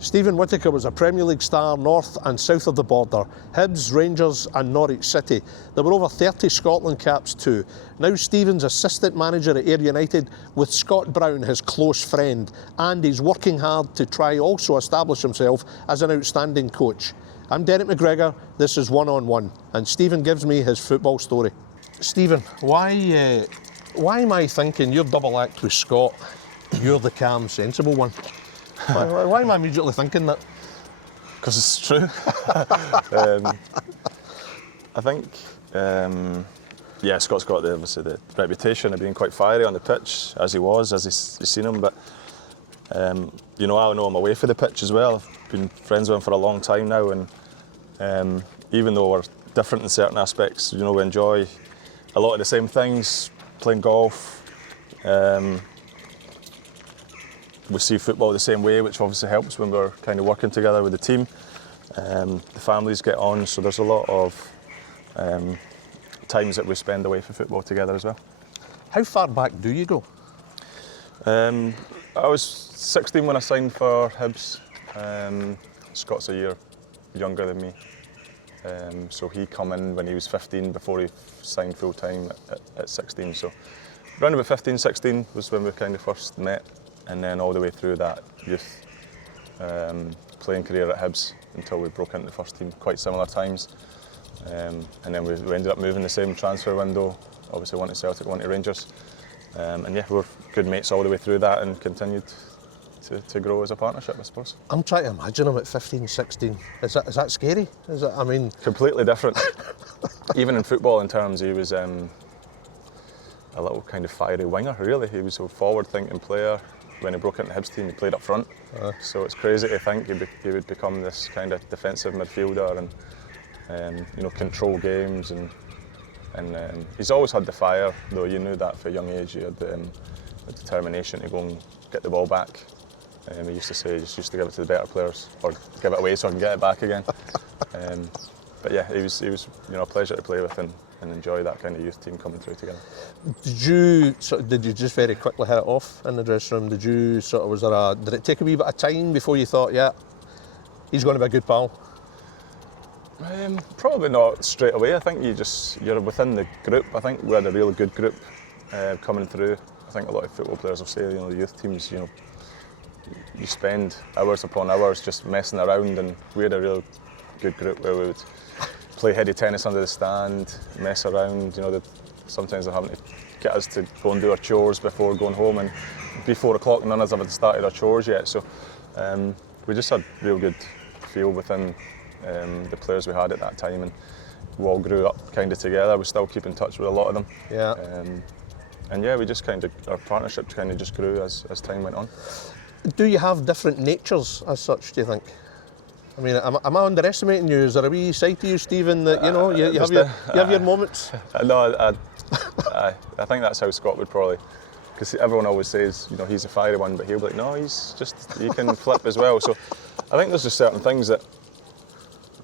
Steven Whittaker was a Premier League star north and south of the border. Hibs, Rangers and Norwich City. There were over 30 Scotland caps too. Now Steven's assistant manager at Ayr United with Scott Brown, his close friend, and he's working hard to try also establish himself as an outstanding coach. I'm Derek McGregor, this is One on One, and Steven gives me his football story. Steven, why am I thinking your double act with Scott, you're the calm, sensible one? Why am I immediately thinking that? Because it's true. I think, Scott's got obviously the reputation of being quite fiery on the pitch, as he was, as you've seen him. But I know him away for the pitch as well. I've been friends with him for a long time now, and even though we're different in certain aspects, we enjoy a lot of the same things, playing golf. We see football the same way, which obviously helps when we're kind of working together with the team. The families get on, so there's a lot of times that we spend away from football together as well. How far back do you go? I was 16 when I signed for Hibs. Scott's a year younger than me. So he come in when he was 15 before he signed full time at 16. So around about 15, 16 was when we kind of first met. And then all the way through that youth playing career at Hibs until we broke into the first team, quite similar times. And then we ended up moving the same transfer window, obviously one to Celtic, one to Rangers. We were good mates all the way through that and continued to grow as a partnership, I suppose. I'm trying to imagine him at 15, 16. Is that scary? Completely different. Even in football in terms, he was a little kind of fiery winger, really. He was a forward-thinking player. When he broke into the Hibs team, he played up front. So it's crazy to think he would become this kind of defensive midfielder and control games. And he's always had the fire, though you knew that for a young age. He had the determination to go and get the ball back. He used to say he just used to give it to the better players, or give it away so I can get it back again. He was a pleasure to play with and enjoy that kind of youth team coming through together. Did you just very quickly hit it off in the dressing room? Did it take a wee bit of time before you thought, yeah, he's going to be a good pal? Probably not straight away. I think you're within the group. I think we had a really good group coming through. I think a lot of football players will say, the youth teams, you spend hours upon hours just messing around, and we had a real good group where we would play heady tennis under the stand, mess around. Sometimes they're having to get us to go and do our chores before going home, and it'd be 4 o'clock and none of us haven't started our chores yet. So we just had real good feel within the players we had at that time, and we all grew up kind of together. We still keep in touch with a lot of them. Yeah. We just our partnership kind of just grew as time went on. Do you have different natures as such, do you think? I mean, am I underestimating you? Is there a wee side to you, Steven, that you have your moments? No, I think that's how Scott would probably, because everyone always says, he's a fiery one, but he'll be like, no, he can flip as well. So I think there's just certain things that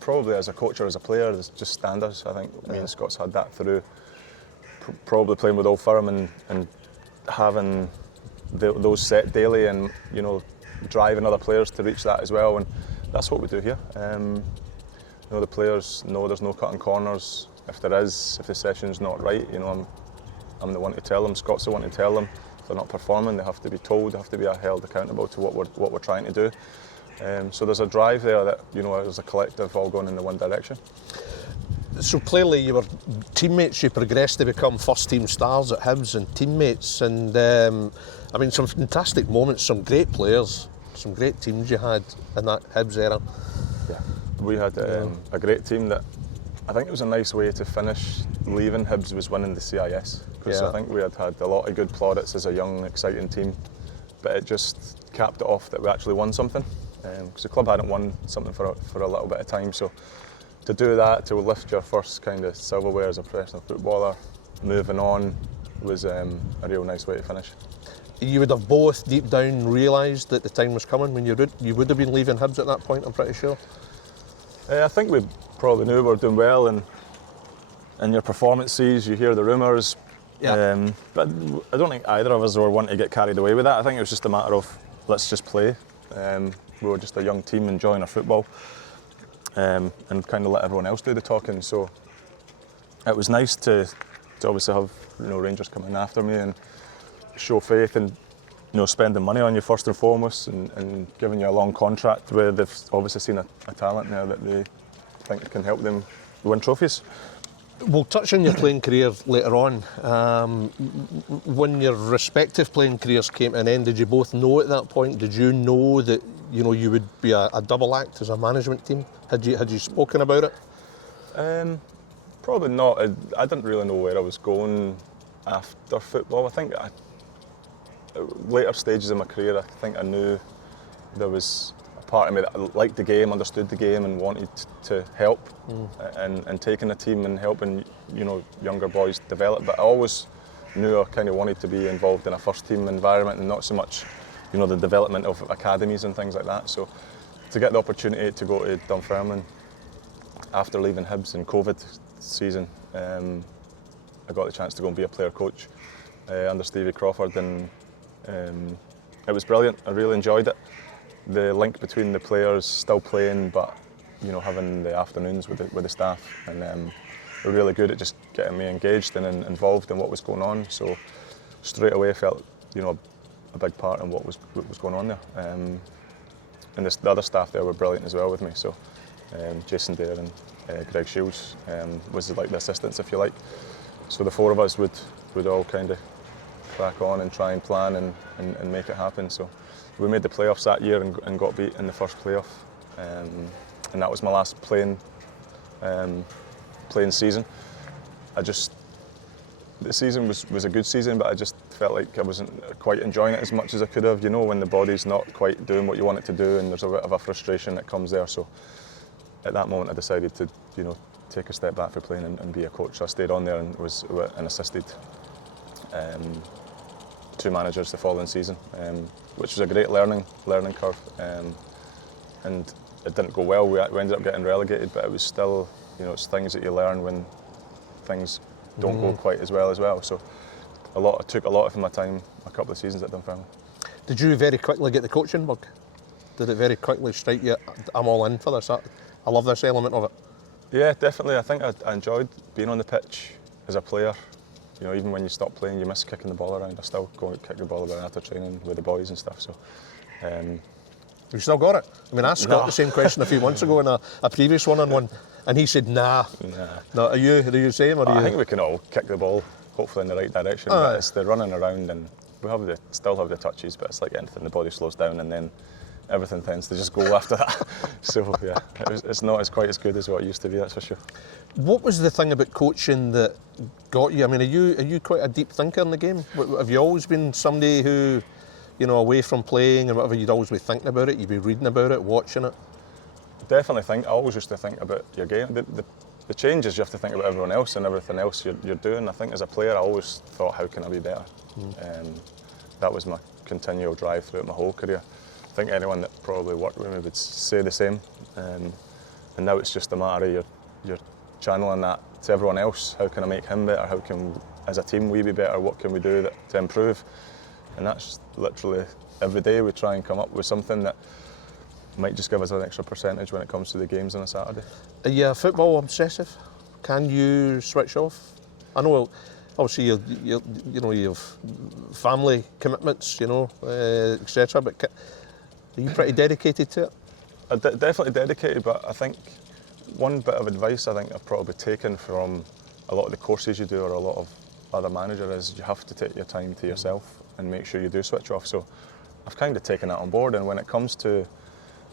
probably as a coach or as a player, there's just standards. I think me and Scott's had that through probably playing with Old Firm and having those set daily, and driving other players to reach that as well. And that's what we do here. The players know there's no cutting corners. If the session's not right, I'm the one to tell them. Scott's the one to tell them. If they're not performing, they have to be told. They have to be held accountable to what we're trying to do. So there's a drive there that as a collective all going in the one direction. So clearly you were teammates. You progressed to become first team stars at Hibs and teammates, and some fantastic moments, some great players, some great teams you had in that Hibs era. Yeah, we had a great team that I think it was a nice way to finish leaving Hibs was winning the CIS, because I think we had a lot of good plaudits as a young, exciting team, but it just capped it off that we actually won something, because the club hadn't won something for a little bit of time. So to do that, to lift your first kind of silverware as a professional footballer, moving on, was a real nice way to finish. You would have both deep down realised that the time was coming when you would have been leaving Hibs at that point, I'm pretty sure. I think we probably knew we were doing well, and in your performances you hear the rumours. Yeah. But I don't think either of us were wanting to get carried away with that. I think it was just a matter of let's just play. we were just a young team enjoying our football, and kind of let everyone else do the talking. So it was nice to obviously have Rangers come in after me and show faith and spending money on you first and foremost, and giving you a long contract where they've obviously seen a talent there that they think can help them win trophies. We'll touch on your playing career later on. When your respective playing careers came to an end, did you both know at that point? Did you know that you would be a double act as a management team? Had you spoken about it? Probably not. I didn't really know where I was going after football. I think later stages of my career, I think I knew there was a part of me that liked the game, understood the game, and wanted to help and taking a team and helping younger boys develop. But I always knew I kind of wanted to be involved in a first team environment and not so much the development of academies and things like that. So to get the opportunity to go to Dunfermline after leaving Hibs in COVID season, I got the chance to go and be a player coach under Stevie Crawford, and it was brilliant. I really enjoyed it. The link between the players still playing, but having the afternoons with the staff, and they were really good at just getting me engaged and involved in what was going on. So straight away I felt a big part in what was going on there. And the other staff there were brilliant as well with me. So Jason Dare and Greg Shields was like the assistants, if you like. So the four of us would all kind of crack on and try and plan and make it happen. So we made the playoffs that year and got beat in the first playoff, and that was my last playing season. The season was a good season, but I just felt like I wasn't quite enjoying it as much as I could have. When the body's not quite doing what you want it to do, and there's a bit of a frustration that comes there. So at that moment I decided to take a step back for playing and be a coach. So I stayed on there and assisted 2 managers the following season, which was a great learning curve, and it didn't go well. We ended up getting relegated, but it was still it's things that you learn when things don't go quite as well. So I took a lot of my time, a couple of seasons at Dunfermline. Did you very quickly get the coaching bug? Did it very quickly strike you, I'm all in for this, I love this element of it? Yeah, definitely. I think I enjoyed being on the pitch as a player. Even when you stop playing, you miss kicking the ball around. I still go and kick the ball around after training with the boys and stuff. So, you still got it? I mean, I asked Scott the same question a few months ago in a previous one-on-one, and he said, nah. No, are you the same? Or I think we can all kick the ball, hopefully in the right direction. But it's the running around, and we still have the touches, but it's like anything, the body slows down, and then everything tends to just go after that. So yeah, it's not quite as good as what it used to be, that's for sure. What was the thing about coaching that got you? I mean, are you quite a deep thinker in the game? Have you always been somebody who, away from playing and whatever, you'd always be thinking about it, you'd be reading about it, watching it? Definitely I always used to think about your game. The change is you have to think about everyone else and everything else you're doing. I think as a player I always thought, how can I be better? That was my continual drive throughout my whole career. I think anyone that probably worked with me would say the same. And now it's just a matter of you're channeling that to everyone else. How can I make him better? How can, as a team, we be better? What can we do to improve? And that's literally every day we try and come up with something that might just give us an extra percentage when it comes to the games on a Saturday. Are you football obsessive? Can you switch off? I know, obviously, you have family commitments, etc. But are you pretty dedicated to it? I'm definitely dedicated, but I think one bit of advice I think I've probably taken from a lot of the courses you do or a lot of other managers is you have to take your time to yourself and make sure you do switch off. So I've kind of taken that on board, and when it comes to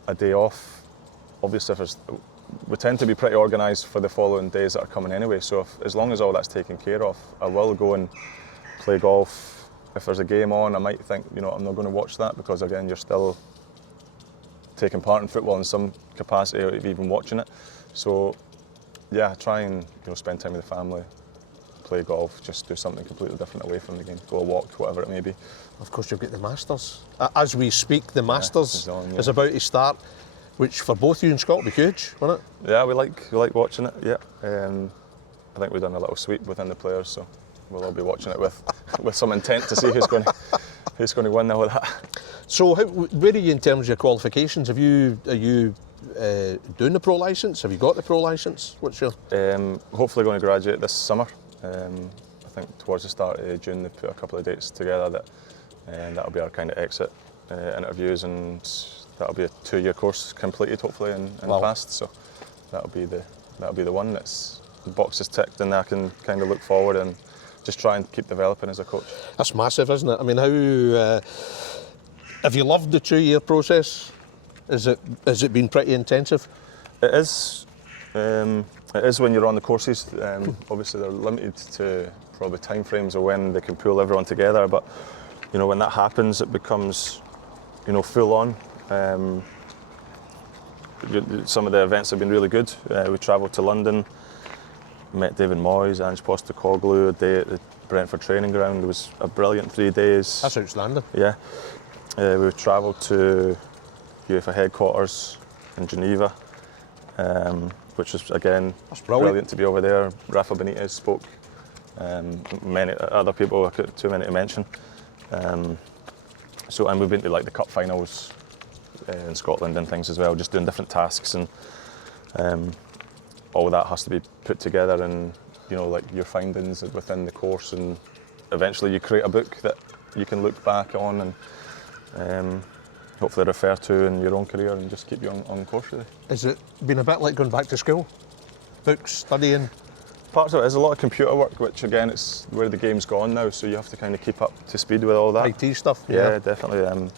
a day off, obviously we tend to be pretty organised for the following days that are coming anyway, so as long as all that's taken care of, I will go and play golf. If there's a game on, I might think, I'm not going to watch that, because again, you're still taking part in football in some capacity, or even watching it. So yeah, try and spend time with the family, play golf, just do something completely different away from the game, go a walk, whatever it may be. Of course, you'll get the Masters. As we speak, the Masters is about to start, which for both you and Scott will be huge, won't it? Yeah, we like watching it, yeah. I think we've done a little sweep within the players, so we'll all be watching it with some intent to see who's going to win now with that. So where are you in terms of your qualifications? Are you doing the pro licence? Have you got the pro licence? What's your... Hopefully going to graduate this summer. I think towards the start of June they put a couple of dates together that'll be our kind of exit interviews, and that'll be a 2-year course completed hopefully and passed. So that'll be the one that's the boxes ticked, and I can kind of look forward and just try and keep developing as a coach. That's massive, isn't it? I mean, how have you loved the 2-year process? Has it been pretty intensive? It is. It is when you're on the courses. Obviously, they're limited to probably time frames of when they can pull everyone together. But you know, when that happens, it becomes, you know, full on. Some of the events have been really good. We travelled to London, met David Moyes, Ange Postecoglou, a day at the Brentford training ground. It was a brilliant 3 days. That's outstanding. Yeah. We travelled to UEFA headquarters in Geneva, which was again brilliant to be over there. Rafa Benitez spoke. Many other people, too many to mention. And we've been to like the cup finals in Scotland and things as well, just doing different tasks, and all that has to be put together, and you know, like your findings within the course, and eventually you create a book that you can look back on and hopefully refer to in your own career and just keep you on course really. Has it been a bit like going back to school? Books, studying? Parts of it is a lot of computer work, which again, it's where the game's gone now, so you have to kind of keep up to speed with all that. IT stuff? Yeah, definitely.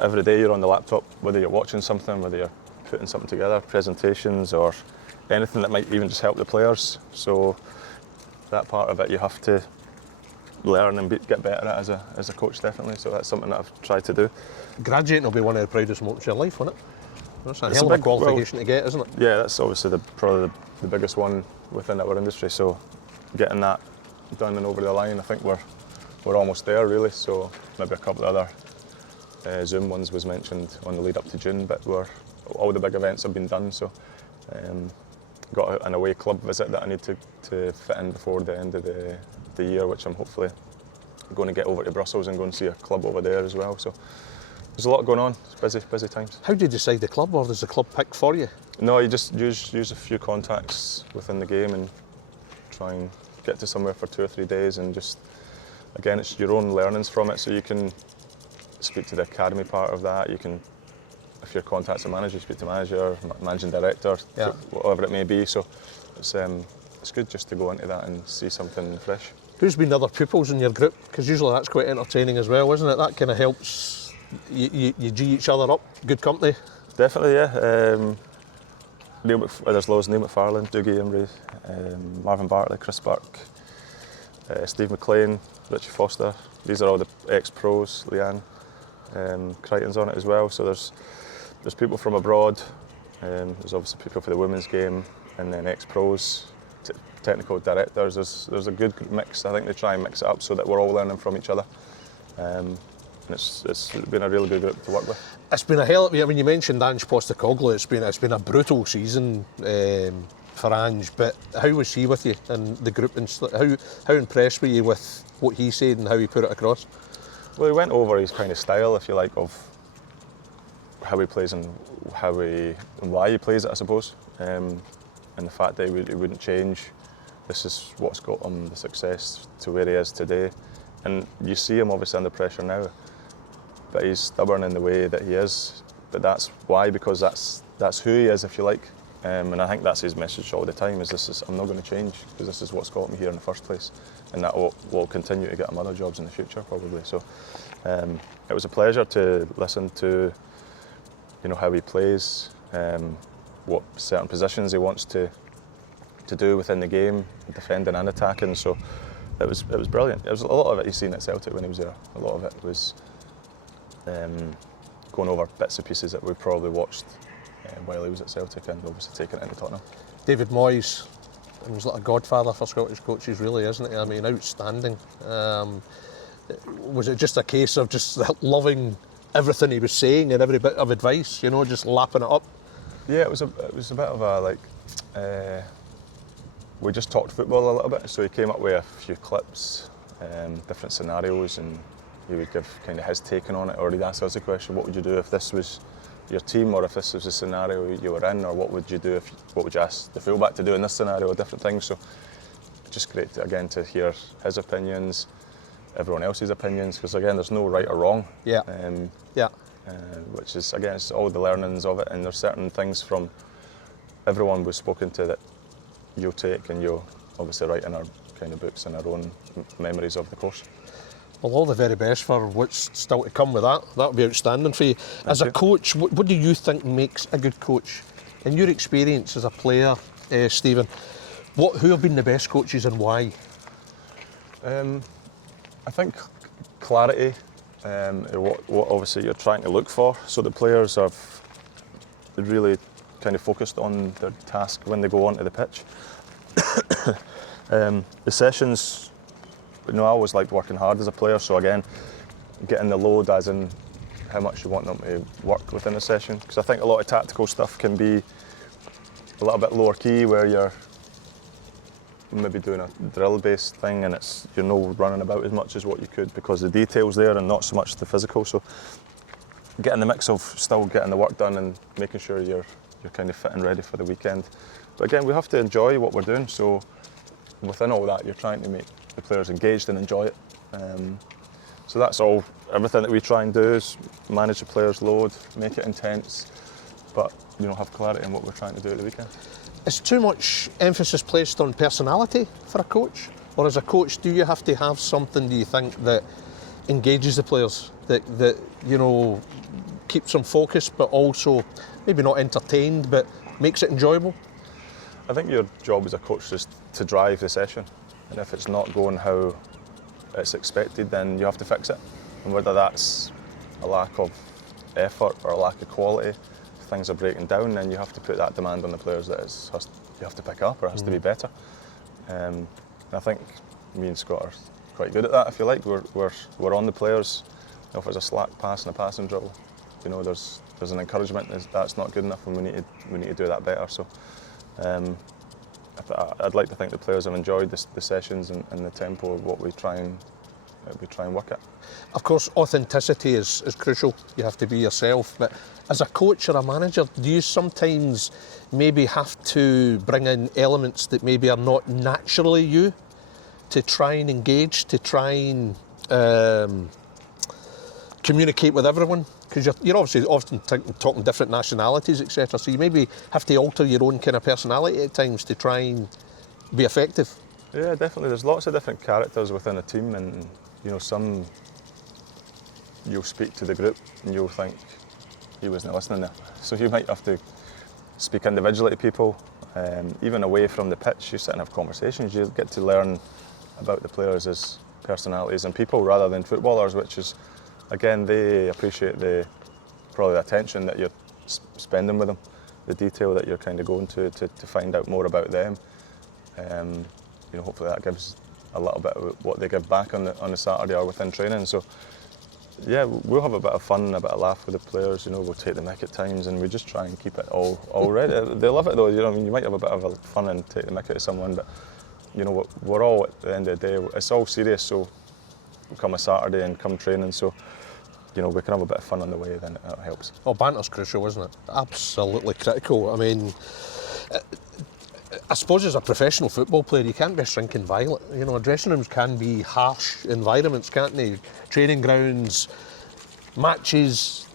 Every day you're on the laptop, whether you're watching something, whether you're putting something together, presentations or anything that might even just help the players. So that part of it you have to learn and get better at as a coach, definitely. So that's something that I've tried to do. Graduating will be one of the proudest moments of your life, won't it? That's a hell of a qualification to get, isn't it? Yeah, that's obviously probably the biggest one within our industry. So getting that done and over the line, I think we're almost there really. So maybe a couple of other Zoom ones was mentioned on the lead up to June, but all the big events have been done. So got an away club visit that I need to fit in before the end of the year, which I'm hopefully going to get over to Brussels and go and see a club over there as well. So there's a lot going on. It's busy times. How do you decide the club, or does the club pick for you? No, you just use a few contacts within the game and try and get to somewhere for 2 or 3 days, and just again, it's your own learnings from it. So you can speak to the academy part of that. You can, if your contact's a manager, speak to manager, managing director, whatever it may be. So it's good just to go into that and see something fresh. Who's been other pupils in your group? Because usually that's quite entertaining as well, isn't it? That kind of helps you G each other up. Good company. Definitely, yeah. There's loads: Neil McFarlane, Dougie Imrie, Marvin Bartley, Chris Burke, Steve McLean, Richie Foster. These are all the ex-pros. Leanne Crichton's on it as well. So there's people from abroad. There's obviously people for the women's game, and then ex-pros, technical directors. There's a good mix. I think they try and mix it up so that we're all learning from each other. And it's been a really good group to work with. It's been a hell. I mean, you mentioned Ange Postecoglou. It's been a brutal season for Ange. But how was he with you and the group? And how impressed were you with what he said and how he put it across? Well, he went over his kind of style, if you like, of how he plays and why he plays it, I suppose. And the fact that he wouldn't change. This is what's got him the success to where he is today. And you see him obviously under pressure now, but he's stubborn in the way that he is. But that's why, because that's who he is, if you like. And I think that's his message all the time: I'm not going to change, because this is what's got me here in the first place, and that will continue to get him other jobs in the future probably. So it was a pleasure to listen to, you know, how he plays, what certain positions he wants to do within the game, defending and attacking. So it was brilliant. It was a lot of it he's seen at Celtic when he was there. A lot of it was going over bits and pieces that we probably watched while he was at Celtic, and obviously taking it into Tottenham. David Moyes, he was like a godfather for Scottish coaches, really, isn't he? I mean, outstanding. Was it just a case of just loving everything he was saying and every bit of advice, you know, just lapping it up? Yeah, it was a bit of a like. We just talked football a little bit, so he came up with a few clips, different scenarios, and he would give kind of his take on it, or he'd ask us a question: what would you do if this was your team, or if this was a scenario you were in, or what would you ask the fullback to do in this scenario, or different things. So just great to hear his opinions, everyone else's opinions, because again, there's no right or wrong. Yeah. Which is, again, it's all the learnings of it, and there's certain things from everyone we've spoken to that you'll take and you'll obviously write in our kind of books and our own memories of the course. Well, all the very best for what's still to come with that. That would be outstanding for you. As a coach, what do you think makes a good coach? In your experience as a player, Steven, who have been the best coaches and why? I think clarity, what obviously you're trying to look for. So the players have really kind of focused on their task when they go onto the pitch. The sessions, I always liked working hard as a player, so again, getting the load as in how much you want them to work within a session, because I think a lot of tactical stuff can be a little bit lower key, where you're maybe doing a drill-based thing and you're not running about as much as what you could because the detail's there and not so much the physical. So getting the mix of still getting the work done and making sure you're kind of fit and ready for the weekend. But again, we have to enjoy what we're doing, so within all that, you're trying to make the players engaged and enjoy it. So that's everything that we try and do is manage the players' load, make it intense, but have clarity in what we're trying to do at the weekend. Is too much emphasis placed on personality for a coach? Or as a coach, do you have to have something, do you think, that engages the players, that keeps them focused, but also maybe not entertained, but makes it enjoyable? I think your job as a coach is to drive the session, and if it's not going how it's expected, then you have to fix it. And whether that's a lack of effort or a lack of quality, if things are breaking down, then you have to put that demand on the players that you have to pick up, or it has to be better. And I think me and Scott are quite good at that, if you like. We're on the players. If there's a slack pass in a passing drill, there's an encouragement that's not good enough, and we need to do that better. So I'd like to think the players have enjoyed the sessions and the tempo of what we try and work at. Of course, authenticity is crucial. You have to be yourself. But as a coach or a manager, do you sometimes maybe have to bring in elements that maybe are not naturally you to try and engage, to try and communicate with everyone? Because you're obviously often talking different nationalities, etc. So you maybe have to alter your own kind of personality at times to try and be effective. Yeah, definitely. There's lots of different characters within a team, and some you'll speak to the group and you'll think he wasn't listening there. So you might have to speak individually to people. Even away from the pitch, you sit and have conversations. You get to learn about the players as personalities and people rather than footballers, which is, again, they appreciate probably the attention that you're spending with them, the detail that you're kind of going to find out more about them. Hopefully that gives a little bit of what they give back on the Saturday or within training. So yeah, we'll have a bit of fun and a bit of laugh with the players. We'll take the mick at times, and we just try and keep it all ready. They love it though. You might have a bit of fun and take the mick at someone, but we're all, at the end of the day, it's all serious. So come a Saturday and come training, so we can have a bit of fun on the way, then it helps. Oh, banter's crucial, isn't it? Absolutely critical. I mean, I suppose as a professional football player, you can't be shrinking violet. Dressing rooms can be harsh environments, can't they? Training grounds, matches.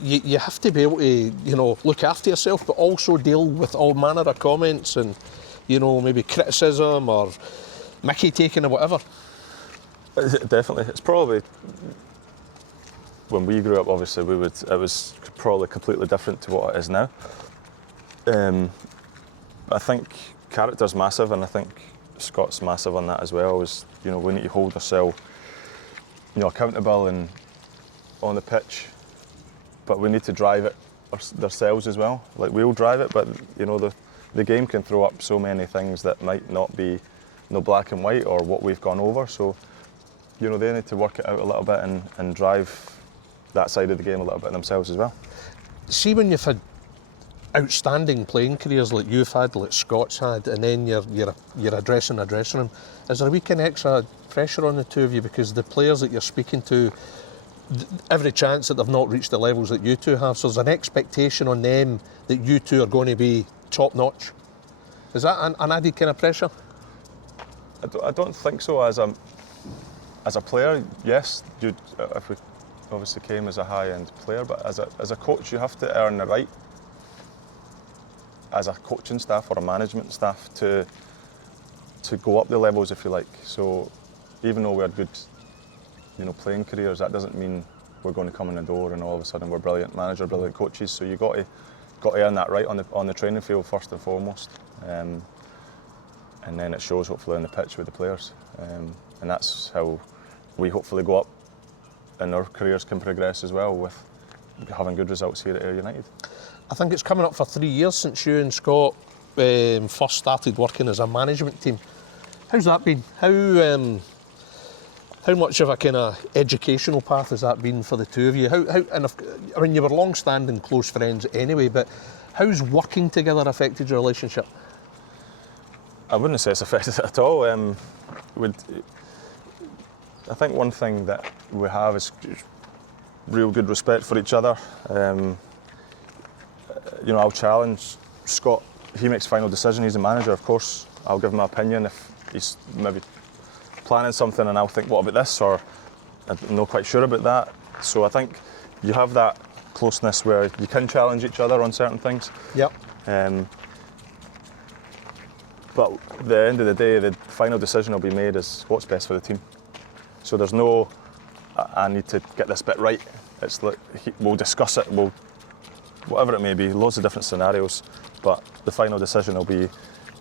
You have to be able to, look after yourself, but also deal with all manner of comments and, maybe criticism or mickey taking or whatever. Definitely. It's probably, when we grew up, obviously, it was probably completely different to what it is now. I think character's massive, and I think Scott's massive on that as well. We need to hold ourselves, accountable and on the pitch, but we need to drive it ourselves as well. Like, we'll drive it, but the game can throw up so many things that might not be black and white or what we've gone over. So they need to work it out a little bit and drive that side of the game a little bit themselves as well. See, when you've had outstanding playing careers like you've had, like Scott's had, and then you're addressing a dressing room, is there a wee kind of extra pressure on the two of you because the players that you're speaking to, every chance that they've not reached the levels that you two have, so there's an expectation on them that you two are going to be top notch? Is that an added kind of pressure? I don't think so. As a player, yes, if we obviously came as a high-end player, but as a coach, you have to earn the right as a coaching staff or a management staff to go up the levels, if you like. So even though we had good, playing careers, that doesn't mean we're going to come in the door and all of a sudden we're brilliant managers, brilliant coaches. So you got to earn that right on the training field first and foremost, and then it shows hopefully on the pitch with the players, and that's how we hopefully go up and our careers can progress as well with having good results here at Ayr United. I think it's coming up for 3 years since you and Scott first started working as a management team. How's that been? How much of a kind of educational path has that been for the two of you? I mean, you were long-standing close friends anyway, but how's working together affected your relationship? I wouldn't say it's affected it at all. I think one thing that we have is real good respect for each other. I'll challenge Scott. He makes final decision. He's the manager, of course. I'll give him my opinion if he's maybe planning something, and I'll think, what about this? Or I'm not quite sure about that. So I think you have that closeness where you can challenge each other on certain things. Yep. But at the end of the day, the final decision will be made as what's best for the team. So there's no, I need to get this bit right. It's like, we'll discuss it, whatever it may be, loads of different scenarios, but the final decision will be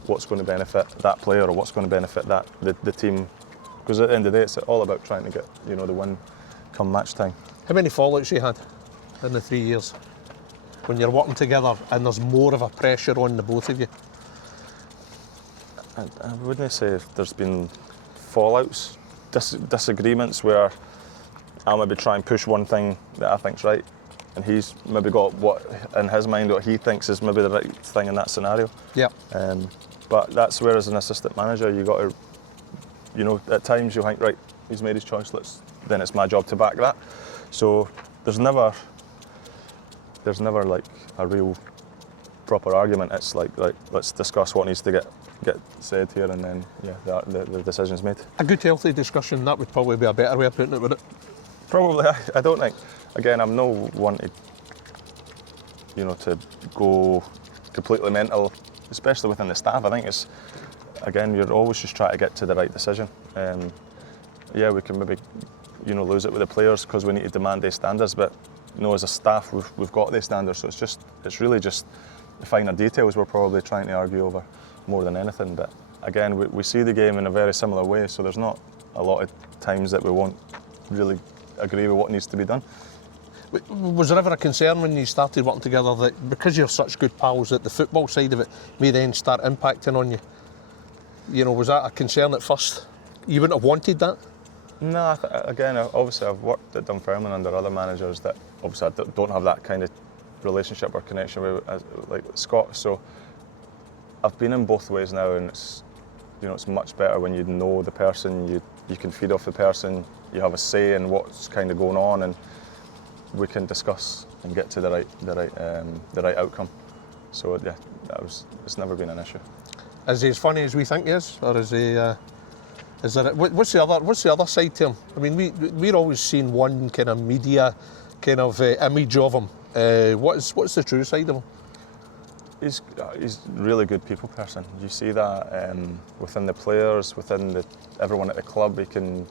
what's going to benefit that player or what's going to benefit the team. Because at the end of the day, it's all about trying to get the win come match time. How many fallouts you had in the 3 years when you're working together and there's more of a pressure on the both of you? I wouldn't say if there's been fallouts, disagreements where I'll maybe try and push one thing that I think's right, and he's maybe got what in his mind what he thinks is maybe the right thing in that scenario. Yeah. But that's where, as an assistant manager, you got to, at times you think, right, he's made his choice. Then it's my job to back that. So there's never like a real proper argument. It's like let's discuss what needs to get said here, and then the decision's made. A good healthy discussion, that would probably be a better way of putting it, would it? Probably. I don't think. Again, I'm no one to go completely mental, especially within the staff. I think it's, again, you're always just trying to get to the right decision. We can maybe lose it with the players because we need to demand their standards, but as a staff we've got their standards, so it's really just the finer details we're probably trying to argue over more than anything. But again, we see the game in a very similar way, so there's not a lot of times that we won't really agree with what needs to be done. Was there ever a concern when you started working together that because you're such good pals that the football side of it may then start impacting on you? Was that a concern at first? You wouldn't have wanted that? No, again, obviously I've worked at Dunfermline under other managers that obviously I don't have that kind of relationship or connection with, like Scott. So I've been in both ways now, and it's much better when you know the person, you can feed off the person, you have a say in what's kind of going on, and we can discuss and get to the right outcome. So yeah, it's never been an issue. Is he as funny as we think he is, or is he? Is there? What's the other side to him? I mean, we're always seeing one kind of media kind of image of him. What's the true side of him? He's a really good people person. You see that within the players, within everyone at the club. He can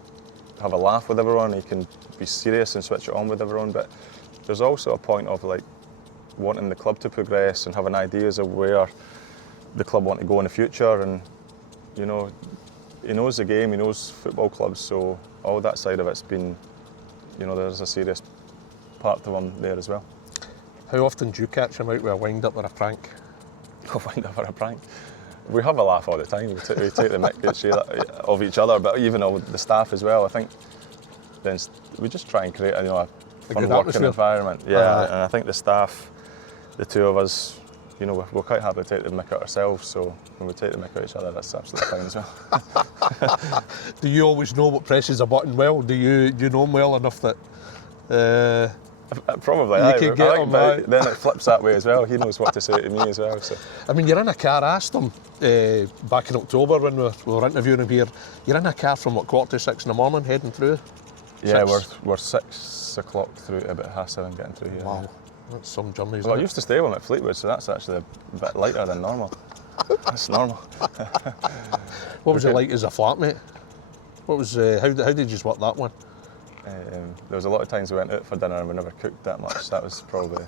have a laugh with everyone. He can be serious and switch it on with everyone. But there's also a point of like wanting the club to progress and having ideas of where the club want to go in the future. And he knows the game. He knows football clubs. So all that side of it's been, there's a serious part to him there as well. How often do you catch him out with a wind-up or a prank? A wind-up or a prank? We have a laugh all the time. We take the mick of each other, but even of the staff as well. I think then we just try and create a fun working environment. Yeah, and I think the staff, the two of us, we're quite happy to take the mick out ourselves, so when we take the mick out each other, that's absolutely fine as well. Do you always know what presses a button well? Do you know him well enough that probably you can get him? But then it flips that way as well. He knows what to say to me as well. So. I mean, you're in a car. I asked him back in October when we were interviewing him here. You're in a car from what, 5:45 in the morning, heading through? Yeah, we're 6 o'clock through, about 7:30 getting through here. Wow, yeah. that's some journey. Well, I used to stay with him at Fleetwood, so that's actually a bit lighter than normal. That's normal. What was it like as a flatmate? What was how did you work that one? There was a lot of times we went out for dinner and we never cooked that much. That was probably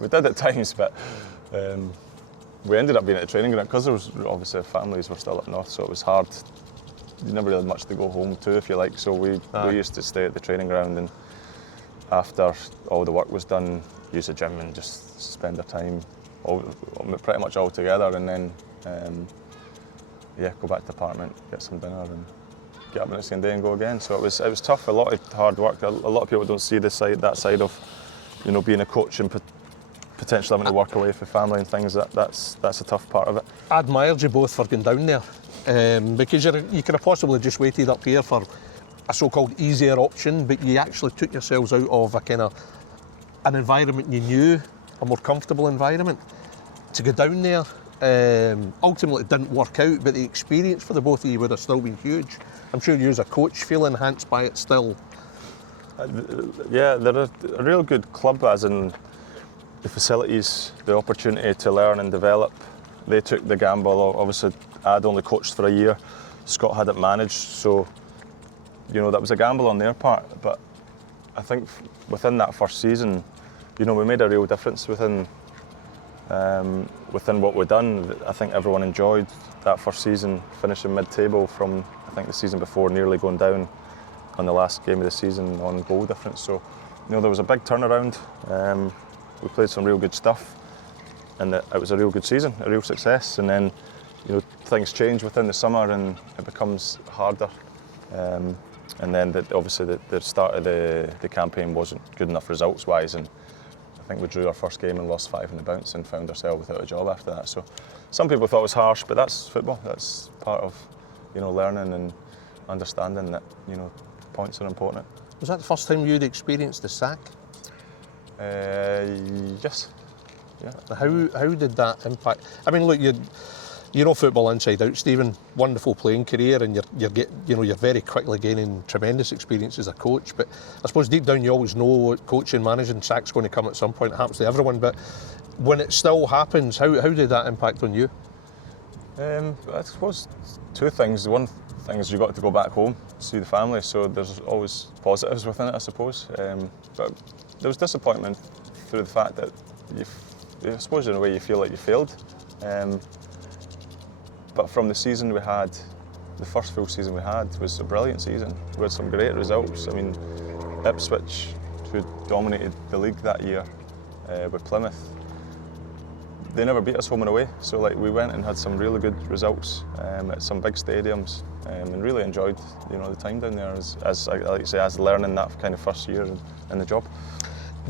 we did at times, but we ended up being at the training ground because there was obviously families were still up north, so it was hard. You never really had much to go home to, if you like. So we used to stay at the training ground, and after all the work was done, use the gym and just spend our time pretty much all together, and then go back to the apartment, get some dinner, and get up the next day and go again. So it was tough, a lot of hard work. A lot of people don't see that side of, being a coach and potentially having to work away for family and things. That's a tough part of it. I admired you both for going down there because you could have possibly just waited up here for a so-called easier option, but you actually took yourselves out of a kind of an environment you knew, a more comfortable environment, to go down there. Ultimately it didn't work out, but the experience for the both of you would have still been huge. I'm sure you as a coach feel enhanced by it still. Yeah, they're a real good club, as in the facilities, the opportunity to learn and develop. They took the gamble. Obviously, I'd only coached for a year. Scott hadn't managed, so that was a gamble on their part. But I think within that first season, we made a real difference within what we'd done. I think everyone enjoyed that first season, finishing mid-table from, I think, the season before, nearly going down on the last game of the season on goal difference. So, there was a big turnaround. We played some real good stuff, and it was a real good season, a real success. And then, things change within the summer and it becomes harder. And then, obviously, the start of the campaign wasn't good enough results-wise, and I think we drew our first game and lost 5 in the bounce and found ourselves without a job after that. So some people thought it was harsh, but that's football. That's part of learning and understanding that points are important. Was that the first time you'd experienced the sack? Yes. Yeah. How did that impact? I mean, look, you know football inside out, Steven. Wonderful playing career, and you're very quickly gaining tremendous experience as a coach. But I suppose deep down you always know what coaching, managing, sack's going to come at some point. It happens to everyone. But when it still happens, how did that impact on you? I suppose two things. One thing is you got to go back home, see the family. So there's always positives within it, I suppose. But there was disappointment through the fact that I suppose in a way you feel like you failed. But from the season we had, the first full season we had was a brilliant season. We had some great results. I mean, Ipswich, who dominated the league that year with Plymouth, they never beat us home and away. So we went and had some really good results at some big stadiums, and really enjoyed the time down there as learning that kind of first year in the job.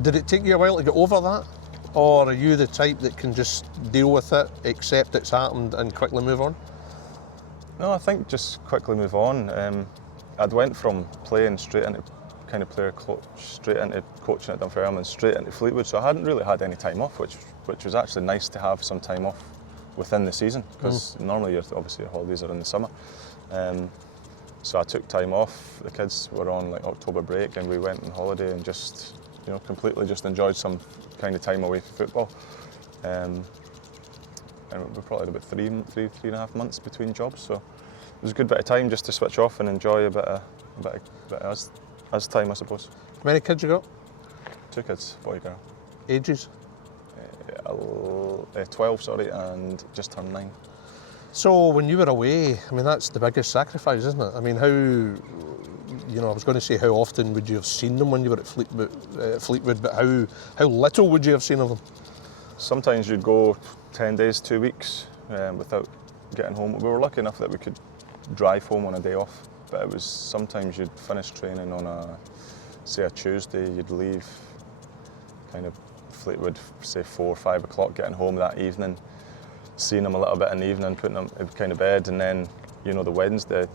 Did it take you a while to get over that? Or are you the type that can just deal with it, accept it's happened and quickly move on? No, I think just quickly move on. I'd went from playing straight into kind of player coach, straight into coaching at Dunfermline, straight into Fleetwood, so I hadn't really had any time off, which was actually nice to have some time off within the season, because normally your holidays are in the summer. So I took time off. The kids were on October break, and we went on holiday and just completely just enjoyed some kind of time away from football. And we probably had about three and a half months between jobs, so it was a good bit of time just to switch off and enjoy a bit of us time, I suppose. How many kids you got? 2 kids, boy, girl. Ages? 12, and just turned 9. So when you were away, I mean, that's the biggest sacrifice, isn't it? I mean, I was going to say how often would you have seen them when you were at Fleetwood, but how little would you have seen of them? Sometimes you'd go 10 days, 2 weeks without getting home. We were lucky enough that we could drive home on a day off, but it was sometimes you'd finish training on a Tuesday, you'd leave kind of Fleetwood, say 4 or 5 o'clock, getting home that evening, seeing them a little bit in the evening, putting them in kind of bed, and then, you know, the Wednesday,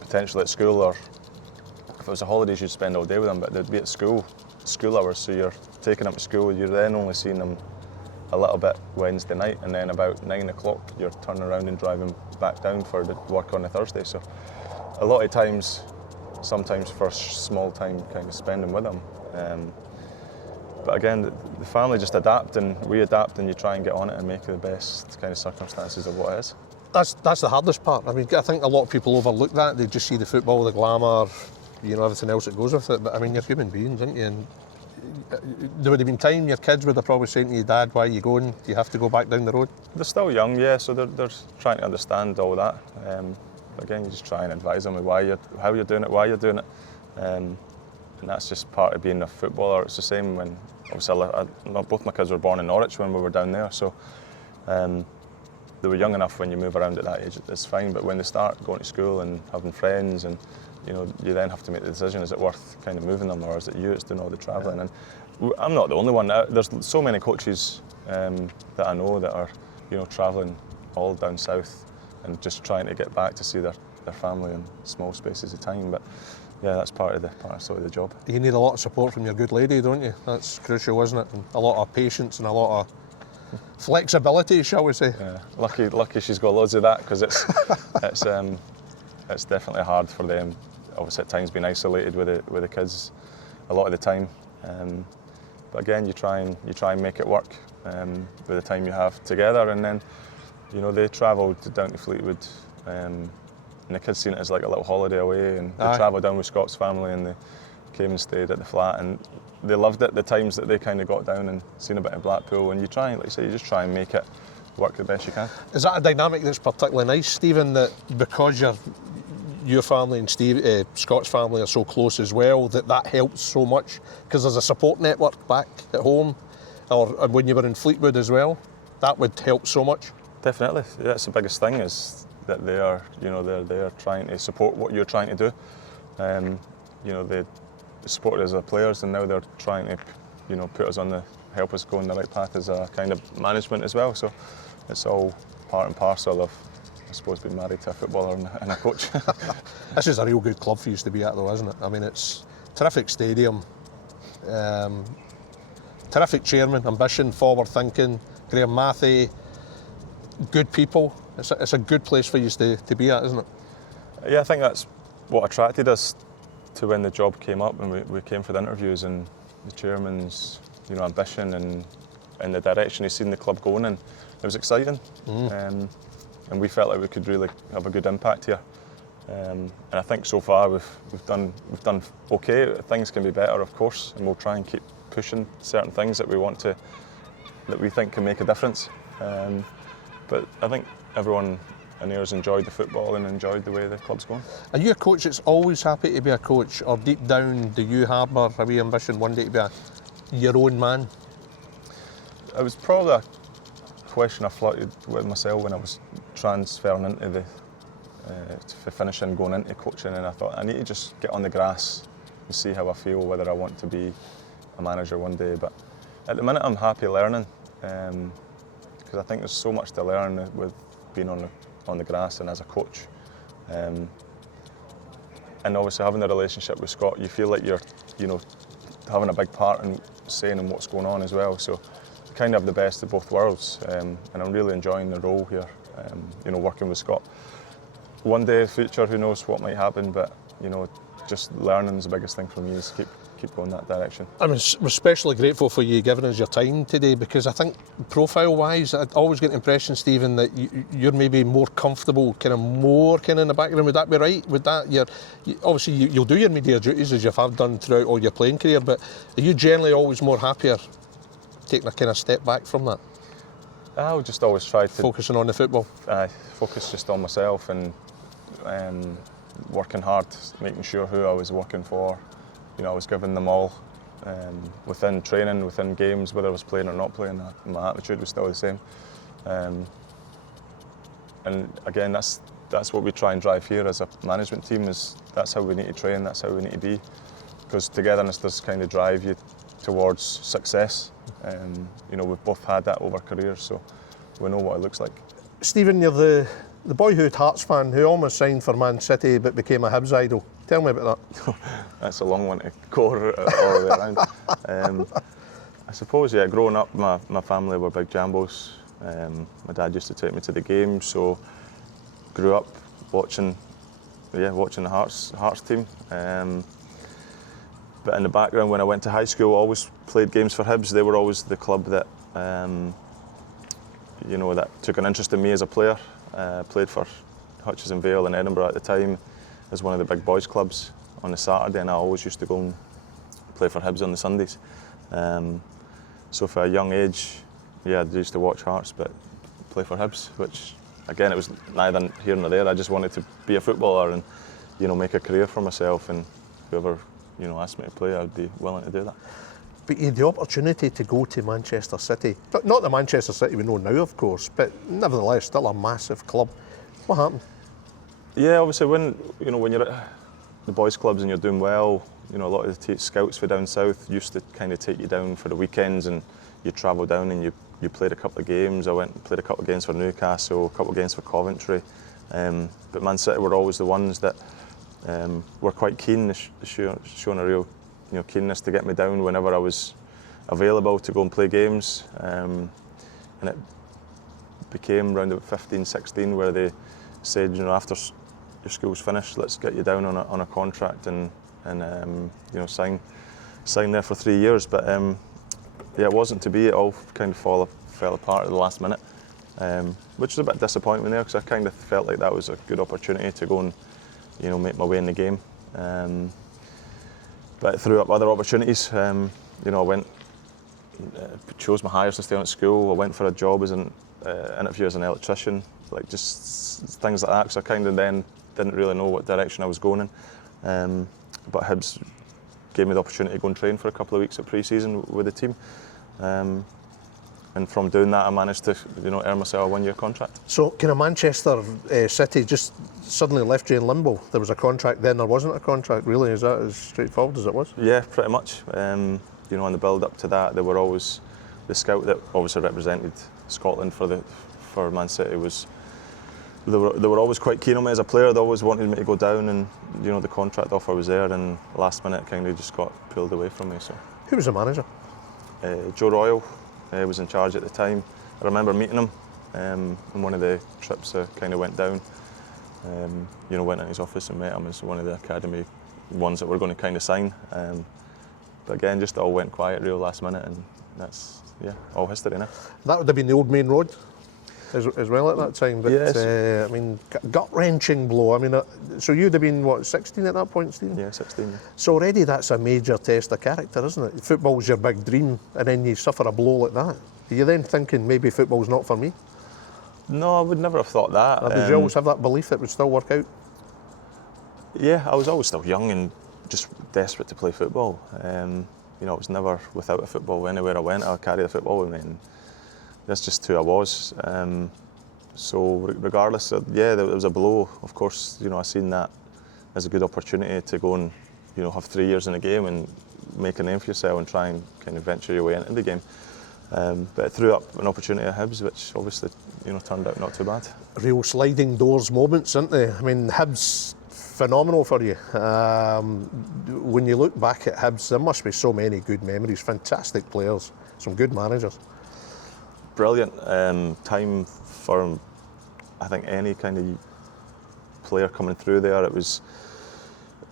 potentially at school, or if it was a holidays, you'd spend all day with them, but they'd be at school hours, so you're taking them to school, you're then only seeing them a little bit Wednesday night, and then about 9 o'clock, you're turning around and driving back down for the work on the Thursday. So a lot of times, sometimes for small time kind of spending with them. But again, the family just adapt, and we adapt, and you try and get on it and make the best kind of circumstances of what it is. That's the hardest part. I mean, I think a lot of people overlook that. They just see the football, the glamour, you know, everything else that goes with it. But I mean, you're human beings, aren't you? And there would have been time your kids would have probably said to you, Dad, why are you going? Do you have to go back down the road? They're still young, yeah, so they're trying to understand all that. Again, you just try and advise them how you're doing it, why you're doing it. And that's just part of being a footballer. It's the same when, obviously, both my kids were born in Norwich when we were down there, so they were young enough when you move around at that age, it's fine, but when they start going to school and having friends, and you know, you then have to make the decision, is it worth kind of moving them, or is it you that's doing all the travelling? And I'm not the only one. There's so many coaches that I know that are, you know, travelling all down south and just trying to get back to see their family in small spaces of time. But yeah, that's part of the job. You need a lot of support from your good lady, don't you? That's crucial, isn't it? And a lot of patience and a lot of flexibility, shall we say? Yeah, lucky she's got loads of that, because it's definitely hard for them. Obviously, at times being isolated with the kids a lot of the time. But again, you try and make it work with the time you have together. And then, you know, they travelled down to Fleetwood, and the kids seen it as like a little holiday away. And they travelled down with Scott's family, and they came and stayed at the flat, and they loved it. The times that they kind of got down and seen a bit of Blackpool, and you try and, like you say, you just try and make it work the best you can. Is that a dynamic that's particularly nice, Stephen, that because your family and Scott's family are so close as well, that helps so much? Because there's a support network back at home, or when you were in Fleetwood as well, that would help so much. Definitely, yeah, that's the biggest thing, is that they are trying to support what you're trying to do. You know, they supported us as players, and now they're trying to, you know, help us go on the right path as a kind of management as well. So it's all part and parcel of, I suppose, being married to a footballer and a coach. This is a real good club for you to be at, though, isn't it? I mean, it's a terrific stadium, terrific chairman, ambition, forward thinking, Graham Mathy, good people. It's a good place for you to be at, isn't it? Yeah, I think that's what attracted us to when the job came up, and we came for the interviews, and the chairman's, you know, ambition and the direction he's seen the club going in. It was exciting, and we felt like we could really have a good impact here. And I think so far we've done okay. Things can be better, of course, and we'll try and keep pushing certain things that we think can make a difference. But I think everyone in Ayr's enjoyed the football and enjoyed the way the club's going. Are you a coach that's always happy to be a coach, or deep down do you harbour a wee ambition one day to be your own man? It was probably a question I floated with myself when I was transferring into finishing, going into coaching, and I thought I need to just get on the grass and see how I feel, whether I want to be a manager one day. But at the minute I'm happy learning, because I think there's so much to learn with being on the grass and as a coach. And obviously having a relationship with Scott, you feel like you're, you know, having a big part in saying in what's going on as well. So you kind of have the best of both worlds, and I'm really enjoying the role here, you know, working with Scott. One day in the future, who knows what might happen, but you know, just learning is the biggest thing for me, is keep going that direction. I'm especially grateful for you giving us your time today, because I think profile-wise, I always get the impression, Stephen, that you're maybe more comfortable, kind of in the background. Would that be right? Would that obviously you'll do your media duties as you have done throughout all your playing career, but are you generally always more happier taking a kind of step back from that? I'll just always try to focusing on the football. Focus just on myself and working hard, making sure who I was working for. You know, I was giving them all within training, within games, whether I was playing or not playing. My attitude was still the same. And again, that's what we try and drive here as a management team. That's how we need to train. That's how we need to be. Because togetherness does kind of drive you towards success. You know, we've both had that over careers, so we know what it looks like. Stephen, you're the boyhood Hearts fan who almost signed for Man City but became a Hibs idol. Tell me about that. That's a long one to go all the way around. I suppose, yeah, growing up, my family were big Jambos. My dad used to take me to the games, so grew up watching the Hearts team. But in the background, when I went to high school, I always played games for Hibs. They were always the club that, you know, that took an interest in me as a player. Played for Hutchison Vale in Edinburgh at the time as one of the big boys clubs on the Saturday, and I always used to go and play for Hibs on the Sundays. So for a young age, yeah, I used to watch Hearts but play for Hibs, which again, it was neither here nor there. I just wanted to be a footballer and, you know, make a career for myself, and whoever, you know, asked me to play, I'd be willing to do that. But you had the opportunity to go to Manchester City. Not the Manchester City we know now, of course, but nevertheless, still a massive club. What happened? Yeah, obviously when you're at the boys' clubs and you're doing well, you know, a lot of the scouts for down south used to kind of take you down for the weekends, and you travel down and you played a couple of games. I went and played a couple of games for Newcastle, a couple of games for Coventry. But Man City were always the ones that were quite keen, showing a real, you know, keenness to get me down whenever I was available to go and play games. And it became around about 15, 16 where they said, you know, after your school's finished, let's get you down on a contract and you know, sign there for 3 years. But yeah, it wasn't to be. It all kind of fell apart at the last minute, which was a bit disappointing there because I kind of felt like that was a good opportunity to go and, you know, make my way in the game. But it threw up other opportunities. You know, I went, chose my highest to stay on at school. I went for a job as an interview as an electrician, like just things like that. Because I kind of then didn't really know what direction I was going in. But Hibs gave me the opportunity to go and train for a couple of weeks at pre-season with the team. And from doing that, I managed to, you know, earn myself a 1-year contract. So, kind of Manchester City just suddenly left you in limbo? There was a contract, then there wasn't a contract, really? Is that as straightforward as it was? Yeah, pretty much. You know, in the build-up to that, there were always the scout that obviously represented Scotland for Man City was. They were always quite keen on me as a player. They always wanted me to go down, and you know, the contract offer was there, and last minute kind of just got pulled away from me. So, who was the manager? Joe Royal was in charge at the time. I remember meeting him on one of the trips I kind of went down. You know, went in his office and met him as one of the academy ones that were going to kind of sign. But again, just all went quiet real last minute, and that's, yeah, all history now. That would have been the Old Main Road as well at that time. But yes. I mean, gut-wrenching blow. I mean, so you'd have been, what, 16 at that point, Stephen? Yeah, 16. Yeah. So already that's a major test of character, isn't it? Football's your big dream, and then you suffer a blow like that. Are you then thinking maybe football's not for me? No, I would never have thought that. Or did you always have that belief that it would still work out? Yeah, I was always still young and just desperate to play football. You know, I was never without a football. Anywhere I went, I carried a football with me, and that's just who I was. So regardless, yeah, there was a blow. Of course, you know, I seen that as a good opportunity to go and, you know, have 3 years in a game and make a name for yourself and try and kind of venture your way into the game. But it threw up an opportunity at Hibs, which obviously, you know, turned out not too bad. Real sliding doors moments, aren't they? I mean, Hibs, phenomenal for you. When you look back at Hibs, there must be so many good memories, fantastic players, some good managers. Brilliant time for, I think, any kind of player coming through there. It was,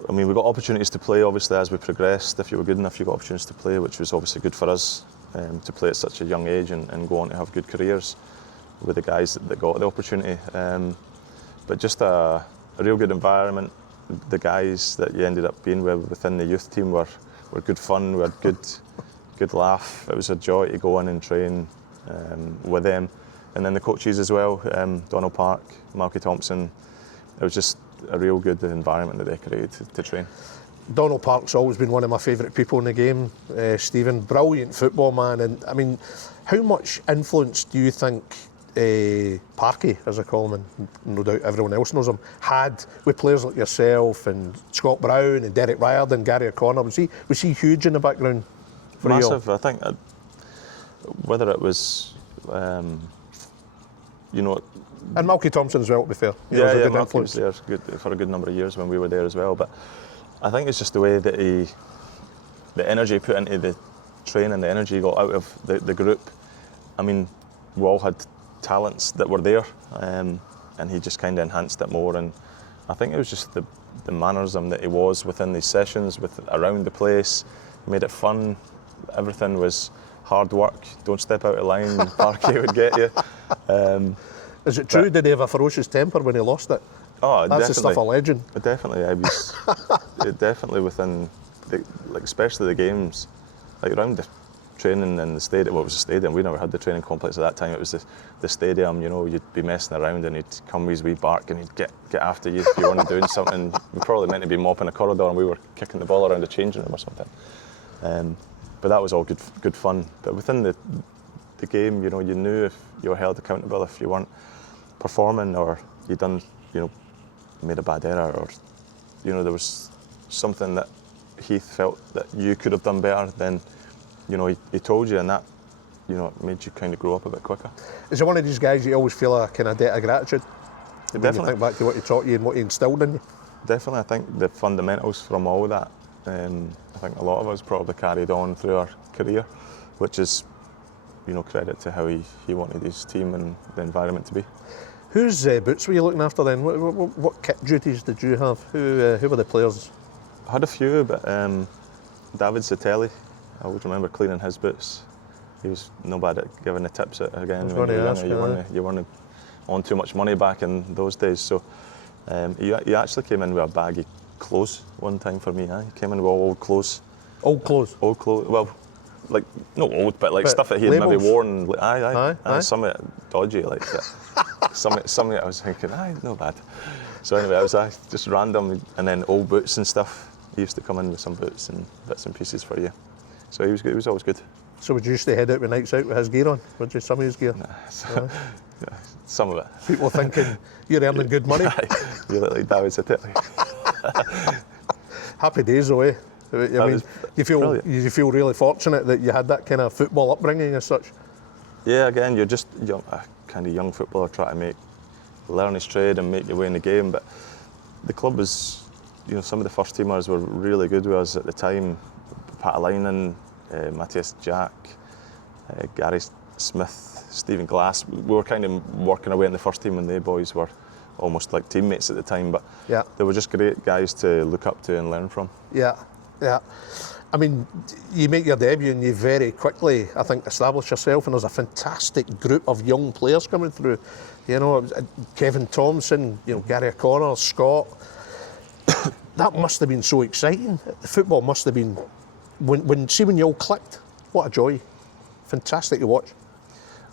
I mean, we got opportunities to play obviously as we progressed. If you were good enough, you got opportunities to play, which was obviously good for us to play at such a young age and go on to have good careers with the guys that got the opportunity. But just a real good environment. The guys that you ended up being with within the youth team were good fun. We had good laugh. It was a joy to go in and train with them, and then the coaches as well, Donald Park, Malky Thompson. It was just a real good environment that they created to train. Donald Park's always been one of my favourite people in the game, Stephen. Brilliant football man, and I mean, how much influence do you think Parky, as I call him, and no doubt everyone else knows him, had with players like yourself and Scott Brown and Derek Riordan, Gary O'Connor? Was he huge in the background? for you all? Massive. I think whether it was, you know. And Malky Thompson as well, to be fair. Yeah, Malky was there for a good number of years when we were there as well. But I think it's just the way that the energy he put into the training, the energy he got out of the group. I mean, we all had talents that were there, and he just kind of enhanced it more. And I think it was just the mannerism that he was within these sessions, around the place. He made it fun. Everything was hard work. Don't step out of line. Parky would get you. Is it true? Did he have a ferocious temper when he lost it? Oh, that's definitely. the stuff of legend. Definitely, I was definitely within, especially the games, like around the training in the stadium. Well, it was a stadium. We never had the training complex at that time. It was the stadium. You know, you'd be messing around and he'd come with his wee bark and he'd get after you if you weren't doing something. We probably meant to be mopping a corridor and we were kicking the ball around the changing room or something. But that was all good fun. But within the game, you know, you knew if you were held accountable if you weren't performing or you done, you know, made a bad error or, you know, there was something that Heath felt that you could have done better, then, you know, he told you, and that, you know, it made you kind of grow up a bit quicker. Is he one of these guys you always feel a kind of debt of gratitude? When you think back to what he taught you and what he instilled in you? Definitely, I think the fundamentals from all that, I think a lot of us probably carried on through our career, which is, you know, credit to how he wanted his team and the environment to be. Whose boots were you looking after then? What kit duties did you have? Who were the players? I had a few, but David Zatelli, I always remember cleaning his boots. He was no bad at giving the tips out again. You weren't on too much money back in those days. So he actually came in with a bag of clothes one time for me. He came in with all old clothes. Old clothes? Old clothes. Well, like, not old, but like stuff that he had maybe worn. Aye. Some of it dodgy, like that. some of it I was thinking, not bad. So anyway, I was just random, and then old boots and stuff. He used to come in with some boots and bits and pieces for you. So he was good. He was always good. So would you used to head out with nights out with his gear on? Would you, some of his gear? Nah, some of it. People thinking you're earning good money. You look like David Zatelli. Happy days though, eh? I mean, you feel really fortunate that you had that kind of football upbringing as such. Yeah, again, you're just a kind of young footballer trying to learn his trade and make your way in the game. But the club was, you know, some of the first teamers were really good with us at the time. Pat Alainen, Matthias Jack, Gary Smith, Stephen Glass. We were kind of working away in the first team, and they boys were almost like teammates at the time. But yeah, they were just great guys to look up to and learn from. Yeah. I mean, you make your debut and you very quickly, I think, establish yourself, and there's a fantastic group of young players coming through. You know, Kevin Thompson, you know, Gary O'Connor, Scott. That must have been so exciting. The football must have been, when you all clicked, what a joy. Fantastic to watch.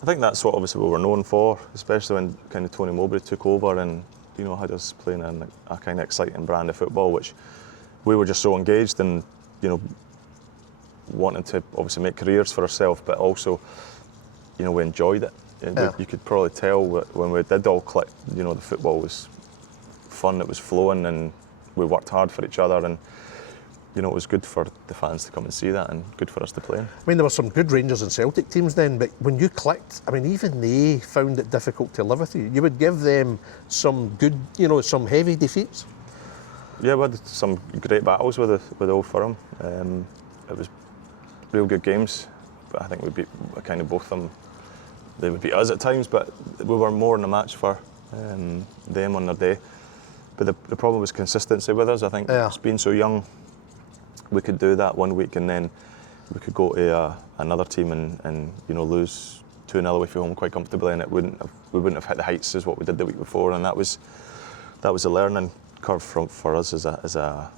I think that's what obviously we were known for, especially when kind of Tony Mowbray took over and, you know, had us playing a kind of exciting brand of football, which we were just so engaged in, you know, wanting to obviously make careers for ourselves, but also, you know, we enjoyed it. Yeah. You could probably tell when we did all click, you know, the football was fun, it was flowing, and we worked hard for each other, and, you know, it was good for the fans to come and see that and good for us to play in. I mean, there were some good Rangers and Celtic teams then, but when you clicked, I mean, even they found it difficult to live with you. You would give them some good, you know, some heavy defeats. Yeah, we had some great battles with Old Firm. It was real good games, but I think we beat kind of both of them. They would beat us at times, but we were more in the match for them on their day. But the problem was consistency with us. I think just being so young, we could do that one week and then we could go to another team and you know, lose 2-0 away from home quite comfortably, and we wouldn't have hit the heights as what we did the week before, and that was a learning curve for us as a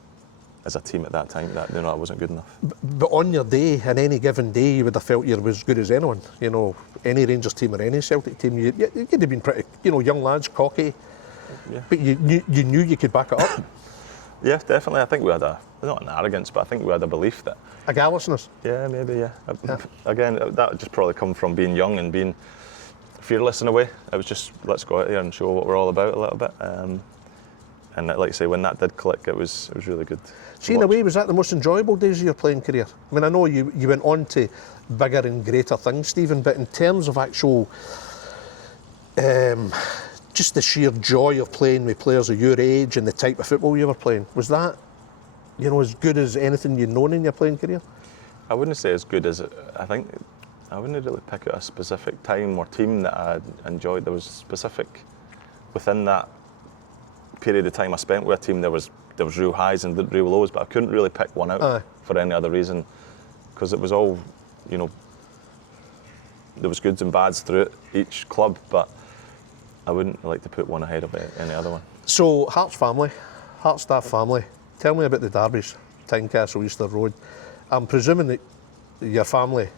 team at that time. That, you know, I wasn't good enough. But on your day, on any given day, you would have felt you were as good as anyone. You know, any Rangers team or any Celtic team, you'd have been pretty, you know, young lads, cocky. Yeah. But you knew you could back it up. Yeah, definitely. I think we had not an arrogance, but I think we had a belief that. A gallousness. Yeah, maybe. Yeah. Again, that just probably come from being young and being fearless in a way. It was just, let's go out here and show what we're all about a little bit. And like I say, when that did click, it was really good. See, in a way, was that the most enjoyable days of your playing career? I mean, I know you went on to bigger and greater things, Stephen, but in terms of actual, just the sheer joy of playing with players of your age and the type of football you were playing, was that, you know, as good as anything you'd known in your playing career? I wouldn't say as good as it. I think I wouldn't really pick out a specific time or team that I enjoyed. There was specific within that period of time I spent with a team. There was real highs and real lows, but I couldn't really pick one out for any other reason, because it was all, you know, there was goods and bads through it, each club, but I wouldn't like to put one ahead of any other one. So, Hearts staff family, tell me about the derbies, Tynecastle, Easter Road. I'm presuming that your family,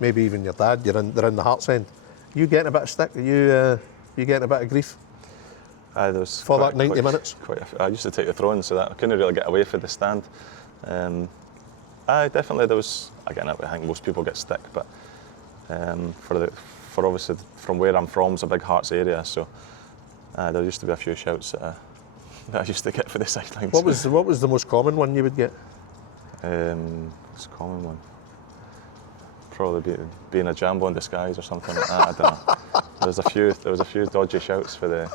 maybe even your dad, they're in the Hearts end. You getting a bit of stick? Are you getting a bit of grief? For that 90 minutes? I used to take the throw-in, so that I couldn't really get away from the stand. Definitely there was, again, I think most people get stick, but for obviously from where I'm from, it's a big Hearts area, so there used to be a few shouts that I used to get for the sidelines. What was the most common one you would get? Most common one? Probably being a Jambo in disguise or something like that. I don't know. There was a few dodgy shouts for the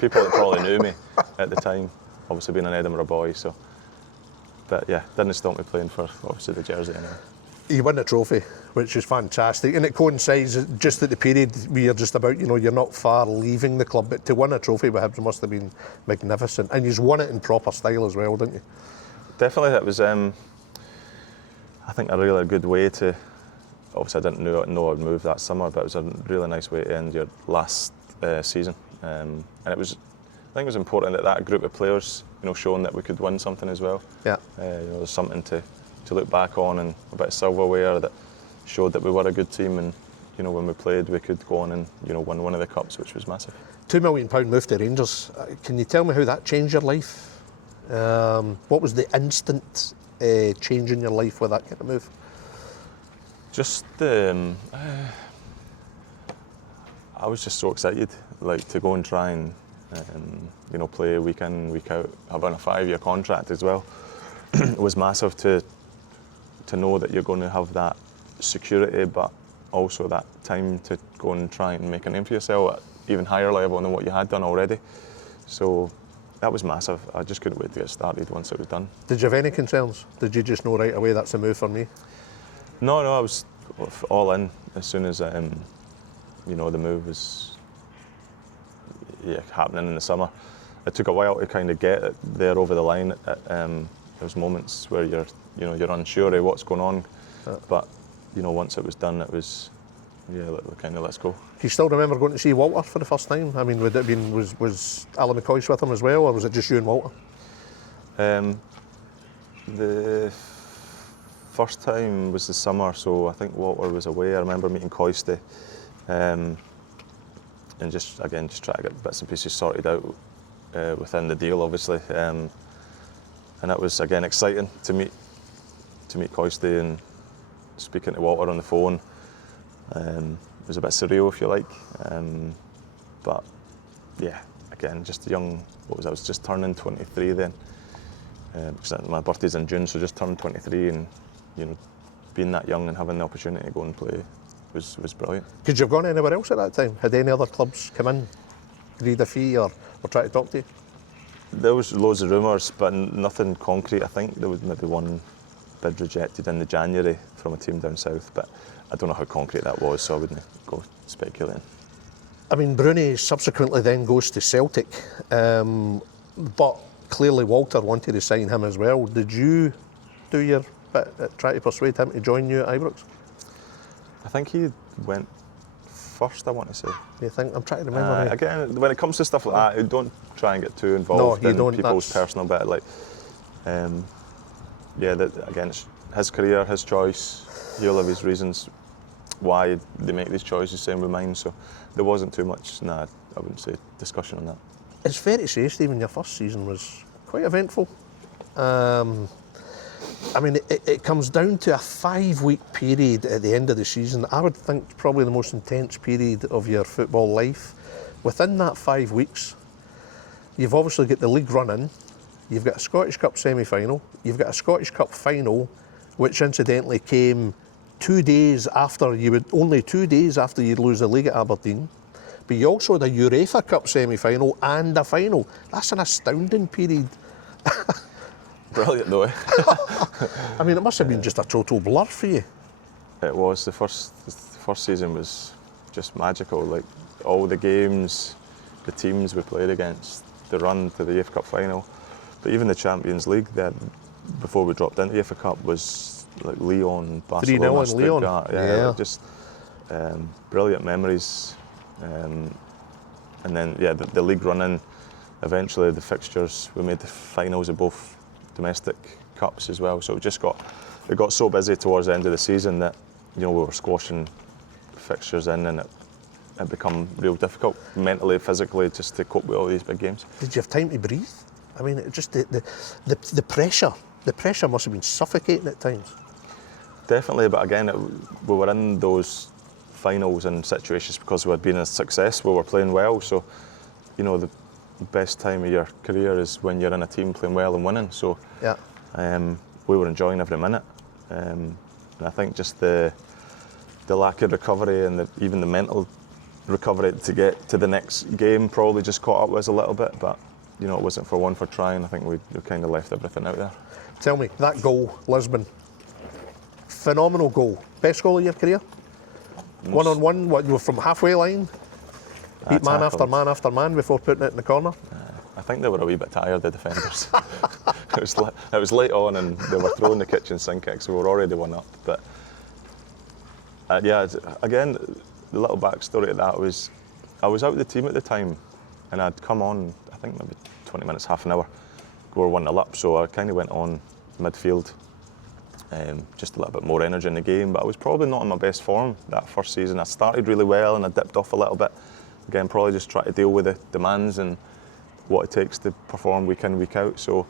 people that probably knew me at the time. Obviously being an Edinburgh boy, so. But yeah, didn't stop me playing for obviously the jersey anyway. You win a trophy, which is fantastic, and it coincides just at the period we are just about, you know, you're not far leaving the club, but to win a trophy with Hibs must have been magnificent, and you've won it in proper style as well, didn't you? Definitely, it was, I think, a really good way to, obviously I didn't know I'd move that summer, but it was a really nice way to end your last season, and it was, I think it was important that group of players, you know, showing that we could win something as well. Yeah. You know, there's something to look back on, and a bit of silverware that showed that we were a good team, and you know, when we played we could go on and, you know, win one of the cups, which was massive. £2 million move to Rangers. Can you tell me how that changed your life? What was the instant change in your life with that kind of move? Just I was just so excited, like, to go and try and you know, play week in, week out, having a 5-year contract as well. It was massive to know that you're going to have that security, but also that time to go and try and make a name for yourself at even higher level than what you had done already. So that was massive. I just couldn't wait to get started once it was done. Did you have any concerns? Did you just know right away that's a move for me? No, I was all in as soon as you know, the move was happening in the summer. It took a while to kind of get it there over the line. There's moments where you're unsure of what's going on, but you know, once it was done, it was kind of let's go. Do you still remember going to see Walter for the first time? I mean, would it have been was Alan McCoist with him as well, or was it just you and Walter? The first time was the summer, so I think Walter was away. I remember meeting Coisty, and just try to get bits and pieces sorted out within the deal, obviously. And it was again exciting to meet Coisty and speaking to Walter on the phone. It was a bit surreal, if you like, but yeah, again, just young. I was just turning 23 then, because my birthday's in June, so just turned 23, and you know, being that young and having the opportunity to go and play was brilliant. Could you have gone anywhere else at that time? Had any other clubs come in, agreed a fee, or try to talk to you? There was loads of rumours, but nothing concrete. I think there was maybe one bid rejected in the January from a team down south, but I don't know how concrete that was, so I wouldn't go speculating. I mean, Bruni subsequently then goes to Celtic, but clearly Walter wanted to sign him as well. Did you do your bit at try to persuade him to join you at Ibrox? I think he went first, I want to say. You think? I'm trying to remember. Again, when it comes to stuff like that, don't try and get too involved in people's personal bit. Like, again, it's his career, his choice. He'll have his reasons why they make these choices, same with mine. So there wasn't too much, I wouldn't say, discussion on that. It's fair to say, Stephen, your first season was quite eventful. I mean, it comes down to a 5-week period at the end of the season. I would think probably the most intense period of your football life. Within that 5 weeks, you've obviously got the league running, you've got a Scottish Cup semi-final, you've got a Scottish Cup final, which incidentally came 2 days after only 2 days after you'd lose the league at Aberdeen. But you also had a UEFA Cup semi-final and a final. That's an astounding period. Brilliant though. I mean, it must have been just a total blur for you. It was. The first season was just magical. Like all the games, the teams we played against, the run to the UEFA Cup final, but even the Champions League before we dropped into UEFA Cup was like Lyon, Barcelona, 3-0 in Stuttgart. Lyon. Yeah. Just brilliant memories. And then the league running. Eventually the fixtures, we made the finals of both domestic cups as well. So it got so busy towards the end of the season that we were squashing fixtures in, and it become real difficult mentally, physically, just to cope with all these big games. Did you have time to breathe? I mean, it just the pressure. The pressure must have been suffocating at times. Definitely, but again, we were in those finals and situations because we had been a success. We were playing well, so the best time of your career is when you're in a team playing well and winning. So yeah, we were enjoying every minute, and I think just the lack of recovery and even the mental recovery to get to the next game probably just caught up with us a little bit. But it wasn't for one for trying. I think we kind of left everything out there. Tell me, that goal, Lisbon, phenomenal goal, best goal of your career. 1-on-1, what, you were from halfway line, beat man after man after man before putting it in the corner. I think they were a wee bit tired, the defenders. It was late on and they were throwing the kitchen sink at, so we were already 1-up. But again, the little backstory to that was I was out of the team at the time, and I'd come on, I think maybe 20 minutes, half an hour. We were 1-0 up, so I kind of went on midfield. Just a little bit more energy in the game, but I was probably not in my best form that first season. I started really well and I dipped off a little bit. Again, probably just trying to deal with the demands and what it takes to perform week in, week out. So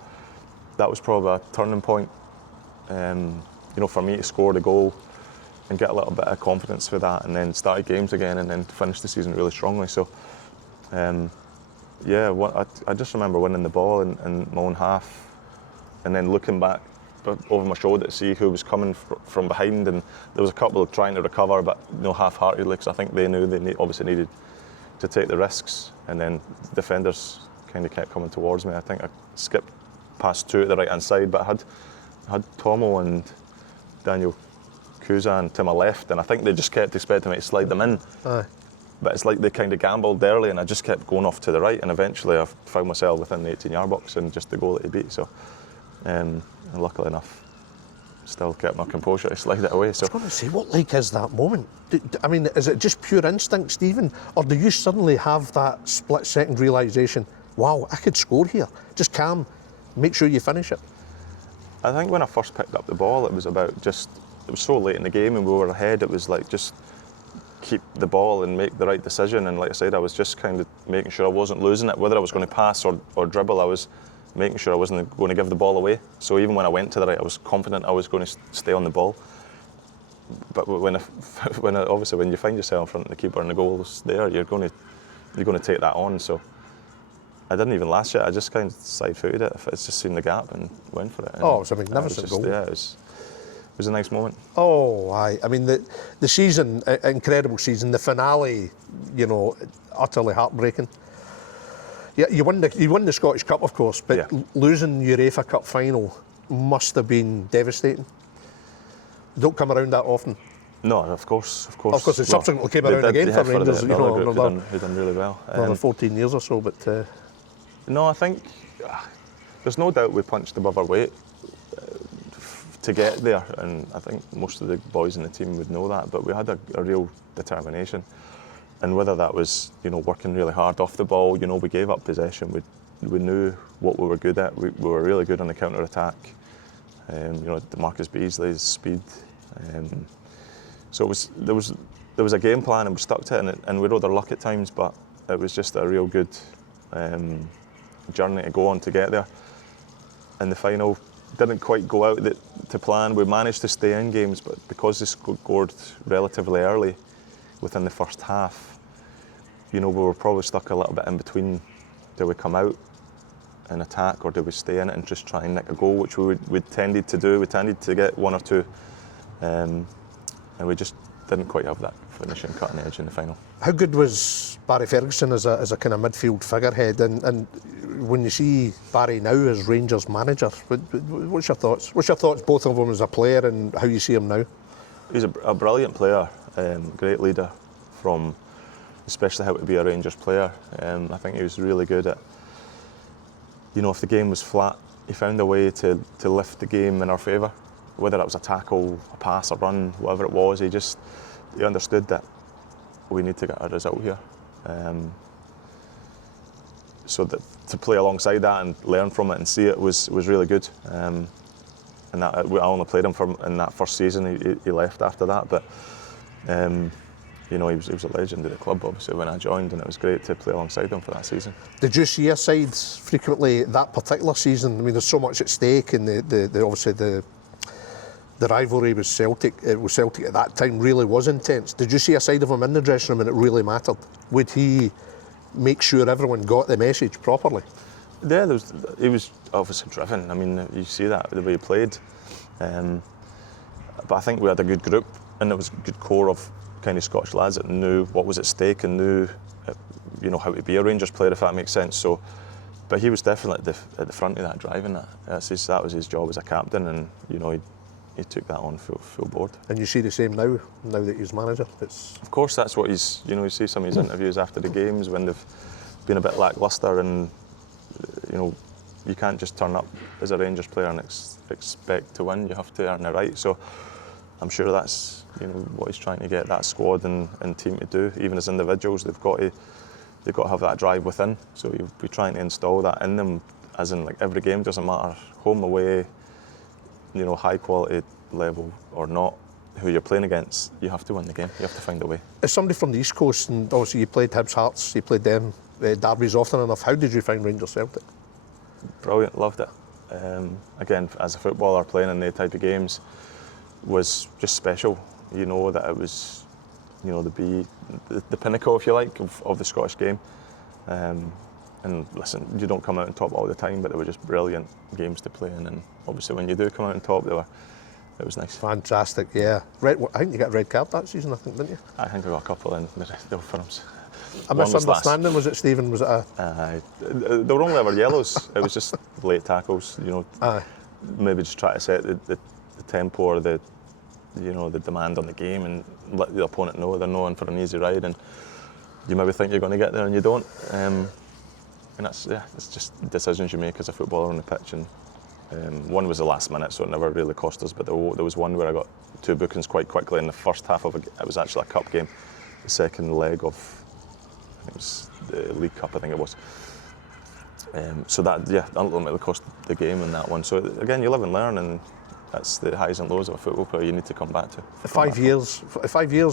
that was probably a turning point, for me to score the goal and get a little bit of confidence with that, and then started games again and then finish the season really strongly. So I just remember winning the ball in my own half and then looking back over my shoulder to see who was coming from behind, and there was a couple trying to recover, but half-heartedly, because I think they knew they obviously needed to take the risks, and then defenders kind of kept coming towards me. I think I skipped past two at the right-hand side, but I had Tomo and Daniel Kuzan to my left, and I think they just kept expecting me to slide them in. Aye. But it's like they kind of gambled early, and I just kept going off to the right, and eventually I found myself within the 18-yard box and just the goal that he beat. So. And luckily enough, still kept my composure to slide it away. So I was going to say, what is that moment? I mean, is it just pure instinct, Stephen, or do you suddenly have that split-second realisation, wow, I could score here? Just calm, make sure you finish it. I think when I first picked up the ball, it was so late in the game and we were ahead, it was like just keep the ball and make the right decision. And like I said, I was just kind of making sure I wasn't losing it, whether I was going to pass or dribble. I was making sure I wasn't going to give the ball away. So even when I went to the right, I was confident I was going to stay on the ball. But when obviously when you find yourself in front of the keeper and the goal's there, you're going to take that on. So I didn't even last yet. I just kind of side-footed it. It's just seen the gap and went for it. And it was a magnificent goal. Yeah, it was a nice moment. Oh, aye. I mean, the season, incredible season. The finale, utterly heartbreaking. Yeah, you won the Scottish Cup, of course, but losing UEFA Cup final must have been devastating. Don't come around that often. No, of course. Of course, it subsequently came around again for Rangers. Who done really well. Another 14 years or so, but. No, I think there's no doubt we punched above our weight to get there, and I think most of the boys in the team would know that. But we had a real determination. And whether that was, working really hard off the ball, we gave up possession. We knew what we were good at. We were really good on the counter attack. Marcus Beasley's speed. So there was a game plan, and we stuck to it. And we rode our luck at times, but it was just a real good journey to go on to get there. And the final didn't quite go out to plan. We managed to stay in games, but because they scored relatively early within the first half, we were probably stuck a little bit in between till we come out. and attack, or do we stay in it and just try and nick a goal, which we tended to do. We tended to get one or two, and we just didn't quite have that finishing cutting edge in the final. How good was Barry Ferguson as a kind of midfield figurehead? And when you see Barry now as Rangers manager, what's your thoughts? What's your thoughts, both of them, as a player and how you see him now? He's a brilliant player, great leader, from especially how to be a Rangers player. I think he was really good at, if the game was flat, he found a way to lift the game in our favour. Whether it was a tackle, a pass, a run, whatever it was, he understood that we need to get a result here. So that to play alongside that and learn from it and see it was really good. And that I only played him in that first season. He left after that, but he was a legend of the club, obviously, when I joined, and it was great to play alongside him for that season. Did you see your side frequently that particular season? I mean, there's so much at stake, and obviously the rivalry with Celtic. Celtic at that time really was intense. Did you see a side of him in the dressing room and it really mattered? Would he make sure everyone got the message properly? Yeah, he was obviously driven. I mean, you see that the way he played. But I think we had a good group, and there was a good core of kind of Scottish lads that knew what was at stake and knew, how to be a Rangers player, if that makes sense. So, but he was definitely at the front of that, driving that. That was his job as a captain, and he took that on full board. And you see the same now that he's manager? Of course, that's what he's, you see some of his interviews after the games when they've been a bit lacklustre, and, you can't just turn up as a Rangers player and expect to win. You have to earn it right. So I'm sure that's, what he's trying to get that squad and team to do. Even as individuals, they've got to have that drive within. So you'll be trying to install that in them, as in, like, every game, doesn't matter, home, away, high quality level or not, who you're playing against, you have to win the game. You have to find a way. As somebody from the East Coast, and obviously you played Hibs, Hearts, you played them, derbies often enough, how did you find Rangers Celtic? Brilliant, loved it. Again, as a footballer, playing in those type of games was just special. That it was, the pinnacle, if you like, of the Scottish game. And listen, you don't come out on top all the time, but they were just brilliant games to play in. And obviously, when you do come out on top, it was nice. Fantastic, yeah. I think you got a red card that season, didn't you? I think I got a couple in the films. A misunderstanding, was it, Steven? Was it they were only ever yellows. It was just late tackles, maybe just try to set the tempo or the demand on the game and let the opponent know they're not in for an easy ride, and you maybe think you're going to get there and you don't. And it's just decisions you make as a footballer on the pitch. And one was the last minute, so it never really cost us, but there was one where I got 2 bookings quite quickly in the first half of it was actually a cup game, the second leg of, I think it was the League Cup, I think it was. So that, ultimately cost the game in that one. So again, you live and learn, and that's the highs and lows of a football player you need to come back to. 5 years,